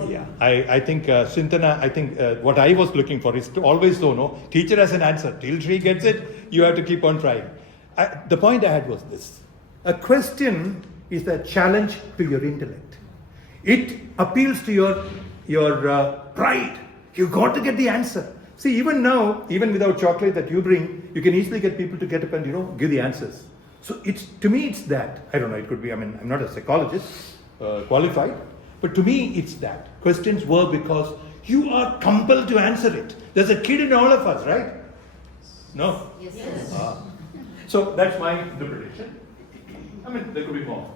Yeah, I think Sintana, what I was looking for is to always know, teacher has an answer. Till she gets it, you have to keep on trying. The point I had was this. A question is a challenge to your intellect. It appeals to your pride. You got to get the answer. See, even now, even without chocolate that you bring, you can easily get people to get up and, give the answers. So to me, it's that. I don't know, it could be, I'm not a psychologist, qualified. But to me, it's that. Questions work because you are compelled to answer it. There's a kid in all of us, right? No? Yes. So that's my interpretation. There could be more.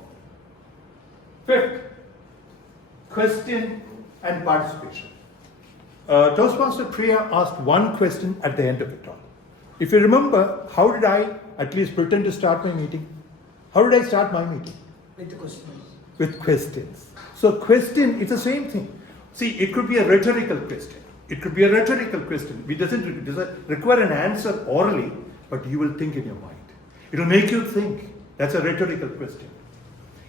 Fifth, question and participation. Toastmaster Priya asked one question at the end of it all. If you remember, how did I at least pretend to start my meeting? How did I start my meeting? With the question. with questions. So question, it's the same thing. See, it could be a rhetorical question. It could be a rhetorical question. It doesn't require an answer orally, but you will think in your mind. It will make you think. That's a rhetorical question.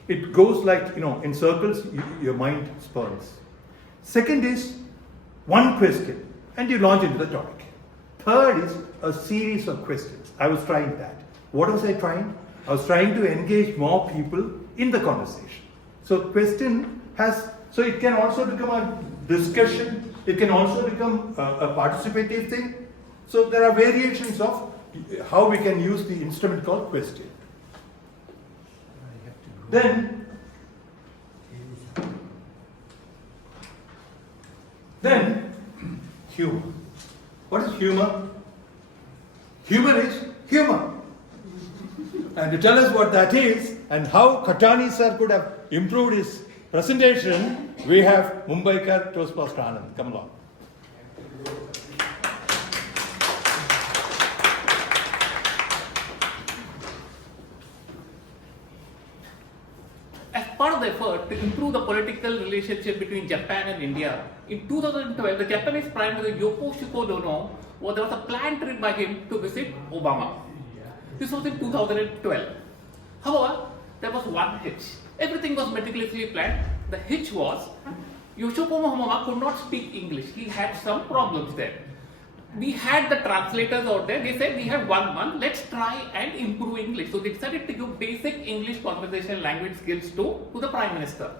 It goes like, in circles, your mind spins. Second is one question, and you launch into the topic. Third is a series of questions. I was trying that. What was I trying? I was trying to engage more people in the conversation. So question so it can also become a discussion. It can also become a participative thing. So there are variations of how we can use the instrument called question. Then humor. What is humor? Humor is humor. And to tell us what that is and how Kalyani sir could have improved his presentation, we have Mumbaikar Toastmaster Anand. Come along. As part of the effort to improve the political relationship between Japan and India, in 2012, the Japanese Prime Minister Yoshihiko Nono, there was a planned trip by him to visit Obama. This was in 2012. However, there was one hitch. Everything was meticulously planned. The hitch was Yoshihiko Obama could not speak English. He had some problems there. We had the translators out there. They said we have 1 month. Let's try and improve English. So they decided to give basic English conversational language skills to the Prime Minister.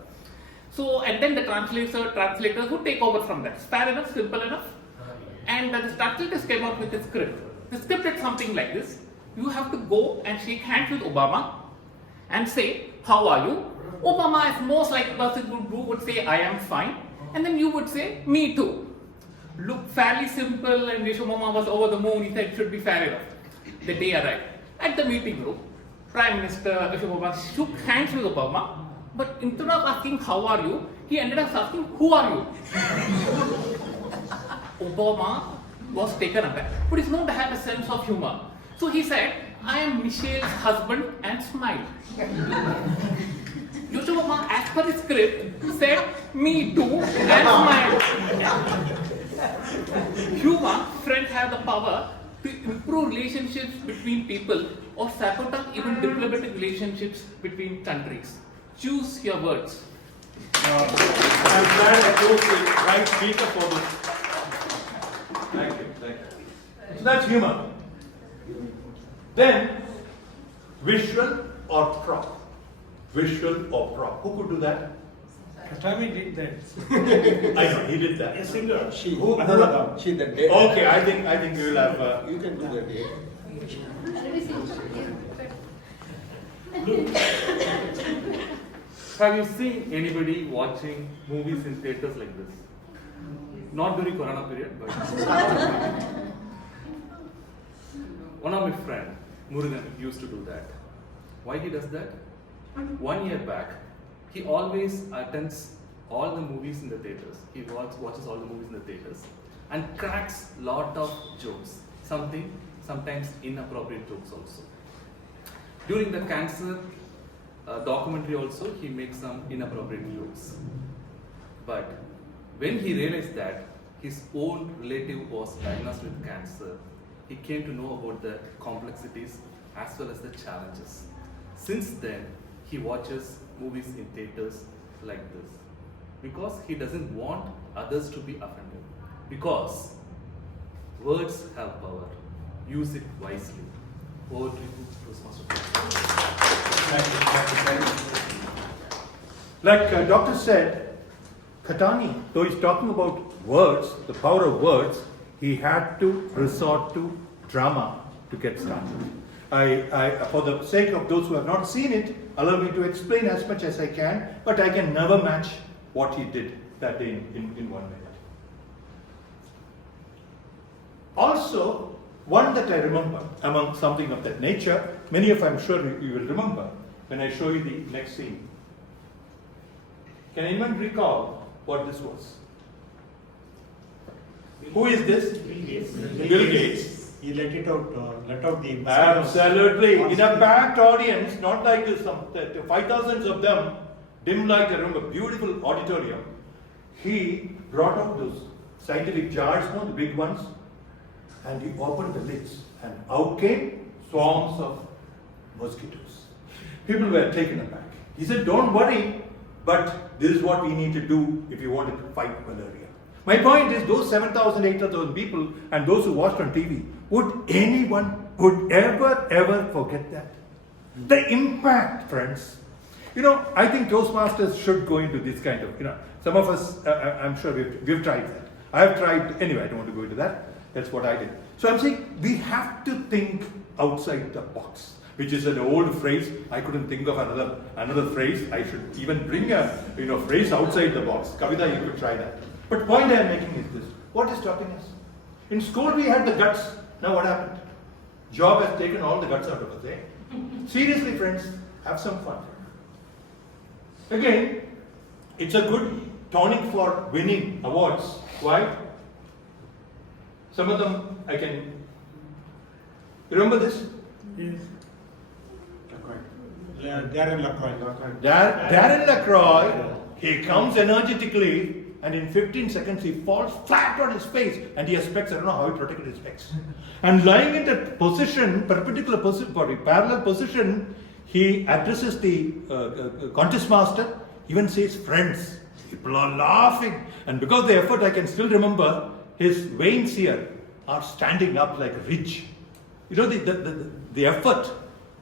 So, and then the translators would take over from that. Fair enough, simple enough. And the translators came out with a script. The script is something like this. You have to go and shake hands with Obama and say, how are you? Obama is most like a person who would say, I am fine. And then you would say, me too. Look fairly simple, and Obama was over the moon. He said it should be fair enough. The day arrived. At the meeting room, Prime Minister Obama shook hands with Obama, but instead of asking how are you, he ended up asking who are you? Obama was taken aback, but he's known to have a sense of humor. So he said, I am Michelle's husband, and smiled. Obama, as per the script, said, me too, and smiled. Humor, friends, have the power to improve relationships between people or sabotage even diplomatic relationships between countries. Choose your words. I'm glad I chose the right speaker for this. Thank you. So that's humor. Then, visual or prop. Visual or prop. Who could do that? Kalyani did that. I know, he did that. A singer. She did that. Okay, I think we will have. You can do that. Have you seen anybody watching movies in theaters like this? Not during Corona period, but one of my friends, Murugan, used to do that. Why he does that? 1 year back, he always attends all the movies in the theaters. He watches all the movies in the theaters and cracks lot of jokes. Sometimes inappropriate jokes also. During the cancer documentary also, he makes some inappropriate jokes. But when he realized that his own relative was diagnosed with cancer, he came to know about the complexities as well as the challenges. Since then, he watches movies in theaters like this because he doesn't want others to be offended. Because words have power. Use it wisely. Over to you, Toastmaster. Like Doctor said, Kalyani, though he's talking about words, the power of words, he had to resort to drama to get started. For the sake of those who have not seen it, allow me to explain as much as I can, but I can never match what he did that day in 1 minute. Also, one that I remember among something of that nature, many of I'm sure you will remember when I show you the next scene. Can anyone recall what this was? Who is this? Bill Gates. He let out the Absolutely. In a packed audience, not like this, 5,000 of them, dim light, I remember, beautiful auditorium. He brought out those scientific jars, the big ones, and he opened the lids, and out came swarms of mosquitoes. People were taken aback. He said, don't worry, but this is what we need to do if you wanted to fight malaria. My point is, those 7,000, 8,000 people and those who watched on TV, would anyone ever forget that? The impact, friends. I think Toastmasters should go into this kind of, some of us, I'm sure we've tried that. I have tried, anyway, I don't want to go into that. That's what I did. So I'm saying we have to think outside the box, which is an old phrase. I couldn't think of another phrase. I should even bring a phrase outside the box. Kavita, you could try that. But point I am making is this. What is stopping us? In school we had the guts. Now what happened? Job has taken all the guts out of us, eh? Seriously, friends, have some fun. Again, it's a good tonic for winning awards. Why? Some of them I can remember this? Yes. Darren LaCroix. Darren LaCroix, he comes energetically, and in 15 seconds he falls flat on his face, and he has specs. I don't know how he protected his specs. And lying in that position, parallel position, he addresses the contest master, even says friends. People are laughing, and because of the effort, I can still remember his veins here are standing up like a ridge. The effort,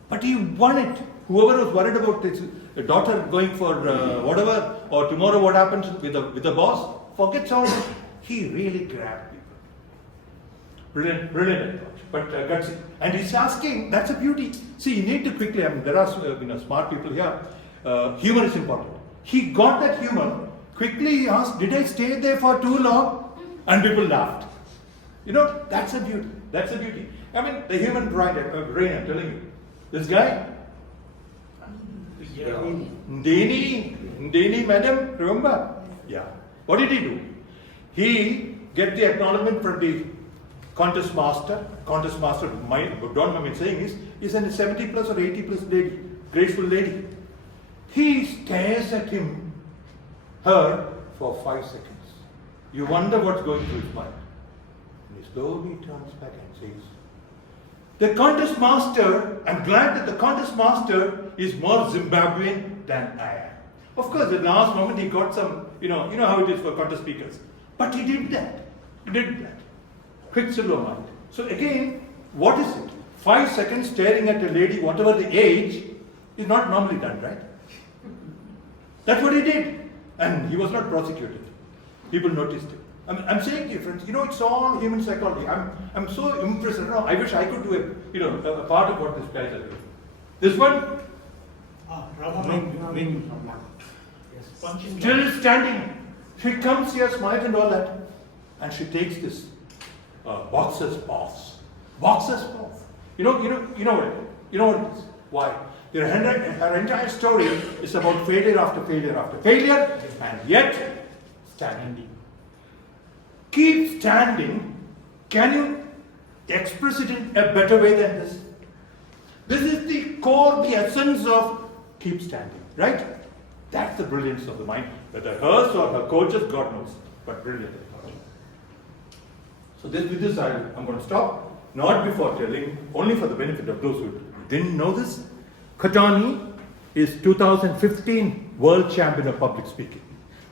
but he won it. Whoever was worried about his daughter going for whatever, or tomorrow what happens with the boss, forgets all this. He really grabbed people. Brilliant approach. But gutsy. And he's asking, that's a beauty. See, you need to quickly, there are smart people here. Humor is important. He got that humor. Quickly he asked, did I stay there for too long? And people laughed. That's a beauty. That's a beauty. The human brain, I'm telling you. This guy, Ndini, madam, remember? Yeah. What did he do? He get the acknowledgement from the contest master. Contest master, don't mind me saying, is a 70 plus or 80 plus lady, graceful lady. He stares at her for 5 seconds. You wonder what's going through his mind. And he slowly turns back and says, the contest master, I'm glad that the contest master is more Zimbabwean than I am. Of course, at the last moment he got some, you know how it is for contest speakers. But he did that. Quicksilver mind. So again, what is it? 5 seconds staring at a lady, whatever the age, is not normally done, right? That's what he did. And he was not prosecuted. People noticed it. I'm saying to you, friends, it's all human psychology. I'm so impressed. I wish I could do a part of what this guys are doing. This one, still standing. She comes here, smiles and all that, and she takes this boxer's pause. Boxer's pause. You know what it is. Why? Her entire story is about failure after failure after failure, and yet standing. Keep standing. Can you express it in a better way than this? This is the core, the essence of keep standing, right? That's the brilliance of the mind. Whether hers or her coach's, God knows, but brilliant. So with this, I'm going to stop. Not before telling, only for the benefit of those who didn't know this, Kalyani is 2015 World Champion of Public Speaking.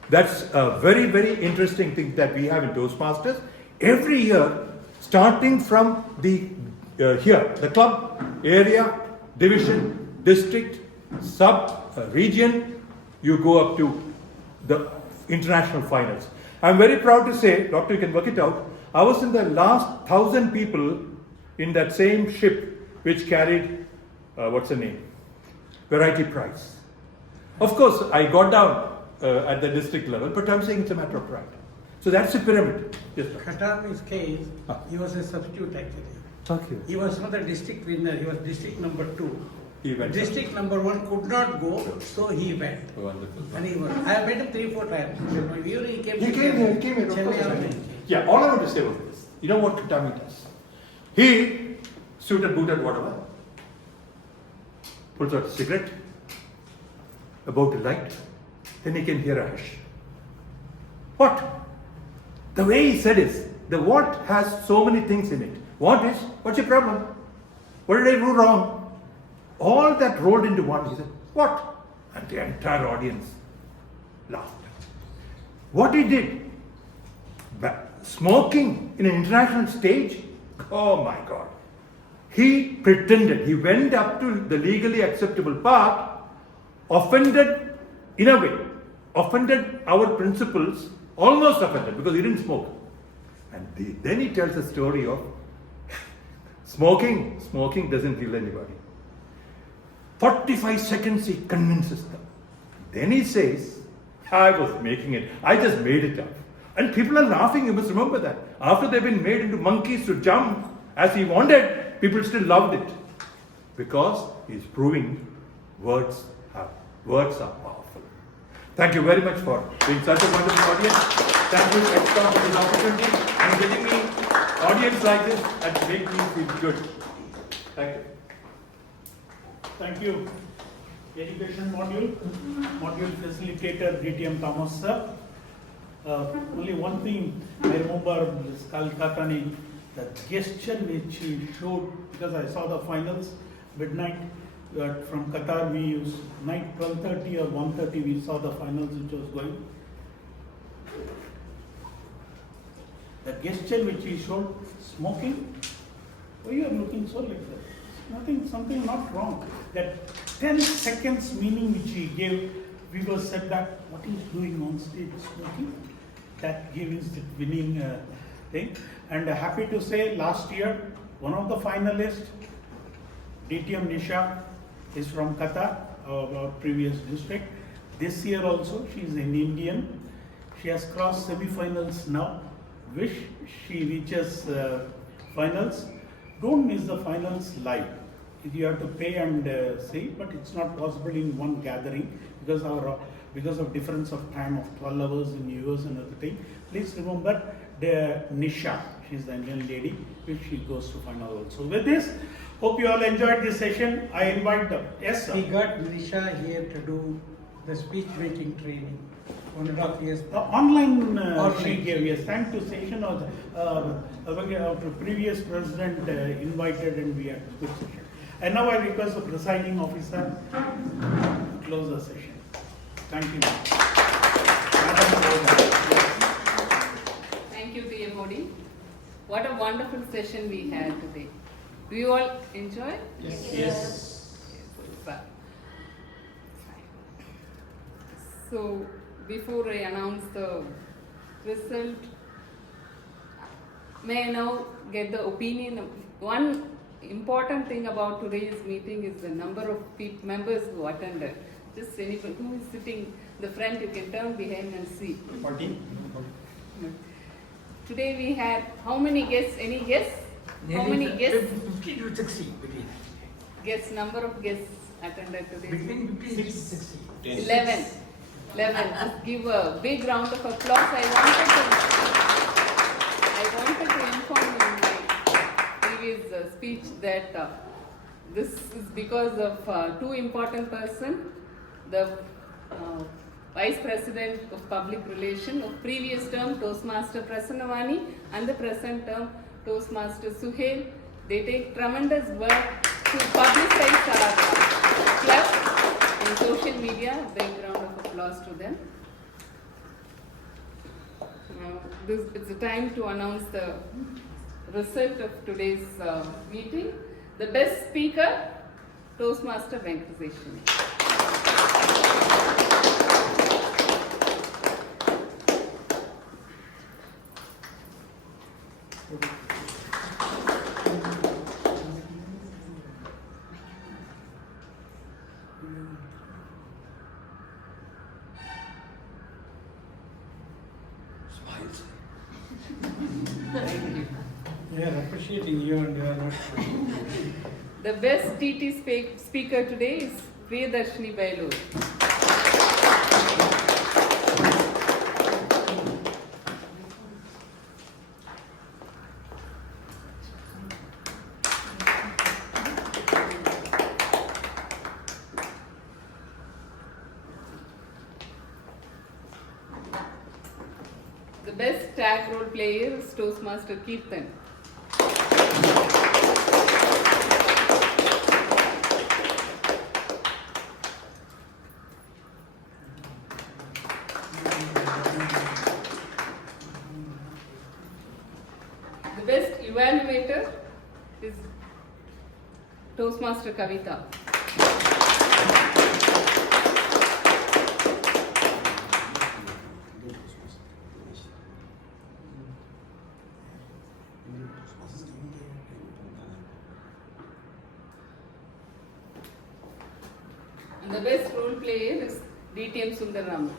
That's a very, very interesting thing that we have in Toastmasters. Every year, starting from the club, area, division, district, region, you go up to the international finals. I'm very proud to say, Doctor, you can work it out, I was in the last 1,000 people in that same ship which carried, what's the name? Variety prize. Of course, I got down at the district level, but I'm saying it's a matter of pride. So that's the pyramid. Yes, Kalyani's case, he was a substitute actually. Thank you. He was not a district winner, he was district number 2. He went. District number 1 could not go, so he went. Wonderful. And he won. I have met him 3-4 times. He came here. Yeah, all I want to say was this. You know what Kalyani does? He, suited, booted, whatever, pulls out a cigarette, about to light, then he can hear a hush. What? The way he said is, the what has so many things in it. What is? What's your problem? What did I do wrong? All that rolled into one. He said, what? And the entire audience laughed. What he did? Smoking in an international stage? Oh my God. He pretended, he went up to the legally acceptable part, offended in a way, offended our principles, almost offended because he didn't smoke. And then he tells a story of smoking doesn't kill anybody. 45 seconds he convinces them. Then he says, I was making it, I just made it up. And people are laughing, you must remember that. After they've been made into monkeys to jump as he wanted, people still loved it. Because he's proving words are powerful. Thank you very much for being such a wonderful audience. Thank you extra for this opportunity and giving me audience like this that make me feel good. Thank you. Thank you. Education module facilitator DTM Thomas sir. Only one thing I remember this Calcutta, the gesture which he showed, because I saw the finals midnight from Qatar. We used night 12:30 or 1:30. We saw the finals which was going. The gesture which he showed, smoking. Why you are looking so like that? Something not wrong. That 10 seconds meaning which he gave, we were said that what he is doing on stage, smoking. That gave us the winning thing. And happy to say, last year, one of the finalists, DTM Nisha, is from Qatar, our previous district. This year also, she is an Indian. She has crossed semi-finals now. Wish she reaches finals. Don't miss the finals live. You have to pay and see, but it's not possible in one gathering because of difference of time of 12 hours in US and everything. Please remember the Nisha, she's the Indian lady, which she goes to final also. With this, hope you all enjoyed this session. I invite them. Yes, sir. We got Nisha here to do the speech making training. 1.5 years. Online she gave, yes, thanks to session of the previous president invited and we had a good session. And now I request the presiding officer to close the session. Thank you. Thank you, TMoD. What a wonderful session we had today. Do you all enjoy? Yes. Yes. So, before I announce the result, may I now get the opinion of one important thing about today's meeting is the number of members who attended. Just anybody who is sitting in the front, you can turn behind and see. 40. Today we had how many guests? Any guess? How many guests? 50 to 60. Guests, number of guests attended today? Between 50 and 60. 11. Just give a big round of applause. I wanted to inform you in my previous speech that this is because of two important persons. The Vice President of Public Relations of previous term, Toastmaster Prasanna and the present term, Toastmaster Suhail. They take tremendous work to publicize our club in social media. Big round of applause to them. It's the time to announce the result of today's meeting. The best speaker, Toastmaster Venkataseshan. We are appreciating you and you are not. The best TT speaker today is Priyadarshini Bailur. best tag role player is Toastmaster Kirtan. The best evaluator is Toastmaster Kavita. And the best role player is TM Sundararaman.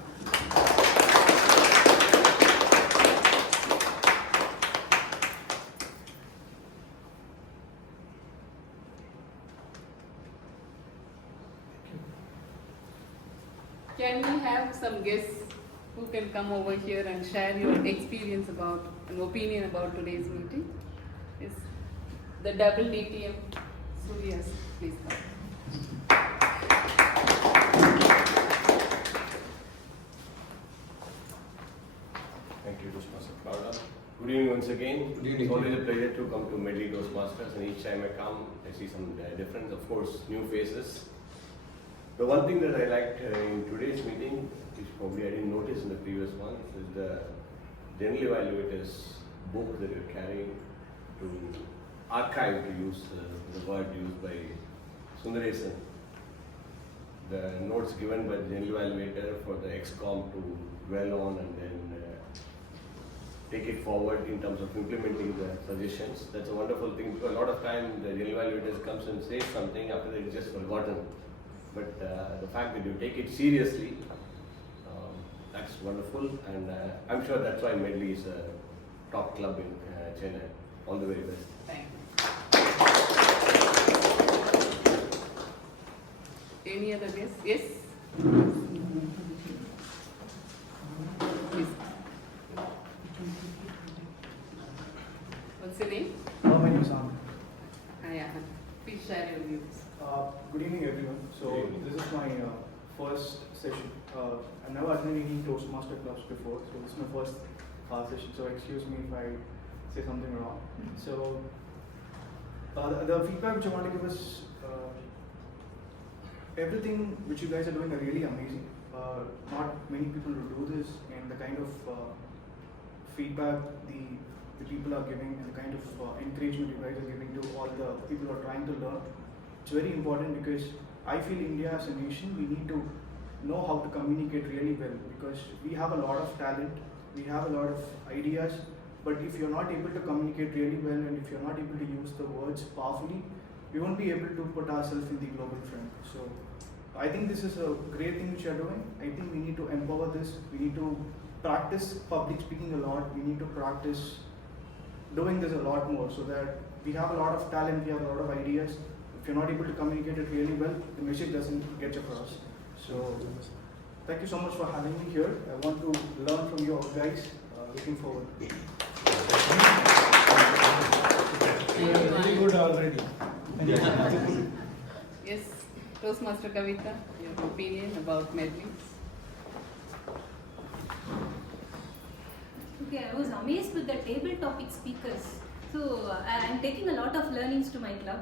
Can we have some guests who can come over here and share your experience about, an opinion about today's meeting? Yes, the double DTM Suhail, please come. Thank you, Toastmaster Pravda. Good evening once again. Good evening. It's always a pleasure to come to Medley Toastmasters, and each time I come, I see some difference. Of course, new faces. The one thing that I liked in today's meeting, which probably I didn't notice in the previous one, is the General Evaluator's book that you're carrying to archive, to use the word used by Sundaresan. The notes given by the General Evaluator for the XCOM to dwell on and then take it forward in terms of implementing the suggestions. That's a wonderful thing, because a lot of time the General Evaluator comes and says something, after that it's just forgotten. But the fact that you take it seriously, that's wonderful, and I'm sure that's why Medley is a top club in Chennai. All the very best. Thank you. Any other guests? Yes? Please. What's your name? My name is Anand. Hi, Anand. Please share your views. Good evening, everyone. So this is my first session. I've never attended any Toastmaster clubs before, so this is my first session. So excuse me if I say something wrong. So the feedback which I want to give is everything which you guys are doing are really amazing. Not many people will do this, and the kind of feedback the people are giving, and the kind of encouragement you guys are giving to all the people who are trying to learn. It's very important, because I feel India as a nation, we need to know how to communicate really well, because we have a lot of talent, we have a lot of ideas, but if you're not able to communicate really well, and if you're not able to use the words powerfully, we won't be able to put ourselves in the global front. So I think this is a great thing which you're doing. I think we need to empower this. We need to practice public speaking a lot. We need to practice doing this a lot more, so that we have a lot of talent, we have a lot of ideas. If you're not able to communicate it really well, the message doesn't get across. So thank you so much for having me here. I want to learn from you all guys. Looking forward. Very good already. Yes, Toastmaster Kavita, your opinion about Medley? Okay, I was amazed with the table topic speakers. So I'm taking a lot of learnings to my club.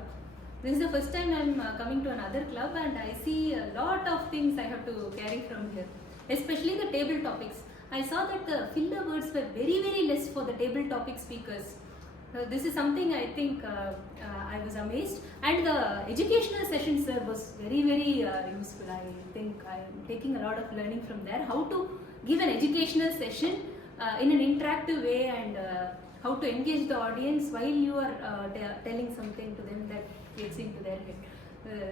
This is the first time I'm coming to another club, and I see a lot of things I have to carry from here, especially the table topics. I saw that the filler words were very, very less for the table topic speakers. This is something I think I was amazed, and the educational session, sir, was very, very useful. I think I'm taking a lot of learning from there, how to give an educational session in an interactive way, and how to engage the audience while you are telling something to them that gets into their head.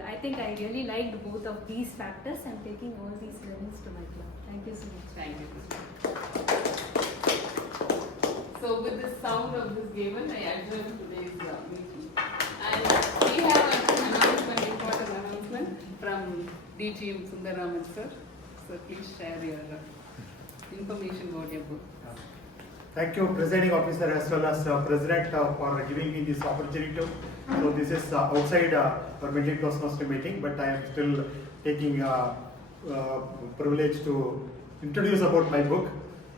I think I really liked both of these factors. I'm taking all these learnings to my club. Thank you so much. Thank you. So with the sound of this given, I adjourn today's meeting. And we have an announcement, important announcement from TM Sundararaman sir. So please share your information about your book. Thank you, Presiding Officer as well as President for giving me this opportunity. So this is outside our Medley Toastmaster meeting, but I am still taking privilege to introduce about my book.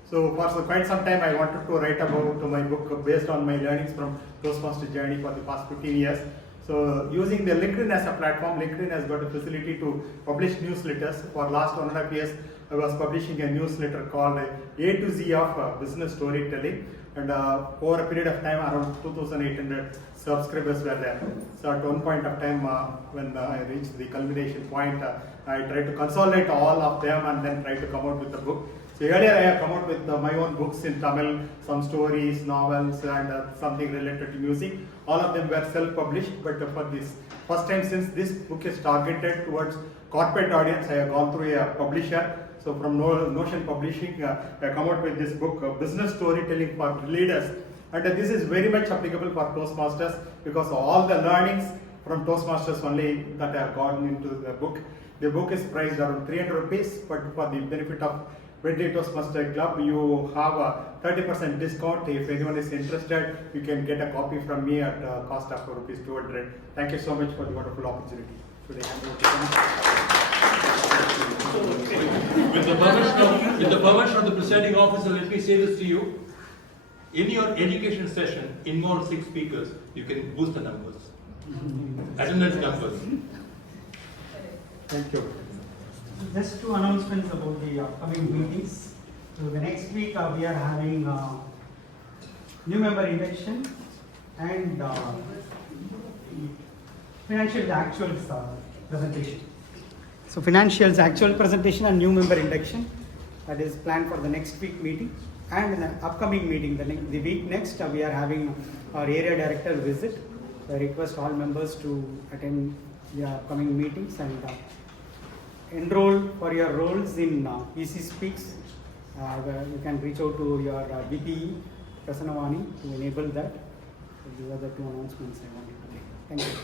So for quite some time I wanted to write about my book based on my learnings from Toastmaster journey for the past 15 years. So using the LinkedIn as a platform, LinkedIn has got a facility to publish newsletters. For last 1.5 years, I was publishing a newsletter called A to Z of Business Storytelling. And over a period of time, around 2,800 subscribers were there. So at one point of time, when I reached the culmination point, I tried to consolidate all of them and then try to come out with a book. So earlier I have come out with my own books in Tamil, some stories, novels, and something related to music. All of them were self-published, but for this first time since this book is targeted towards corporate audience, I have gone through a publisher. So from Notion Publishing, I come out with this book, Business Storytelling for Leaders. And this is very much applicable for Toastmasters because all the learnings from Toastmasters only that I have gotten into the book. The book is priced around 300 rupees, but for the benefit of Medley Toastmaster Club, you have a 30% discount. If anyone is interested, you can get a copy from me at a cost of rupees 200. Thank you so much for the wonderful opportunity. Should I hand over to someone? With the permission of the presiding officer, let me say this to you. In your education session, involve 6 speakers, you can boost the numbers. Attendance numbers. Thank you. Just 2 announcements about the upcoming meetings. So the next week we are having new member induction and financials actuals presentation. So financials actual presentation and new member induction, that is planned for the next week meeting. And in the upcoming meeting, the week next, we are having our area director visit. I request all members to attend the upcoming meetings and enroll for your roles in EC Speaks. You can reach out to your VP Prasanna to enable that. So these are the 2 announcements I wanted to make. Thank you.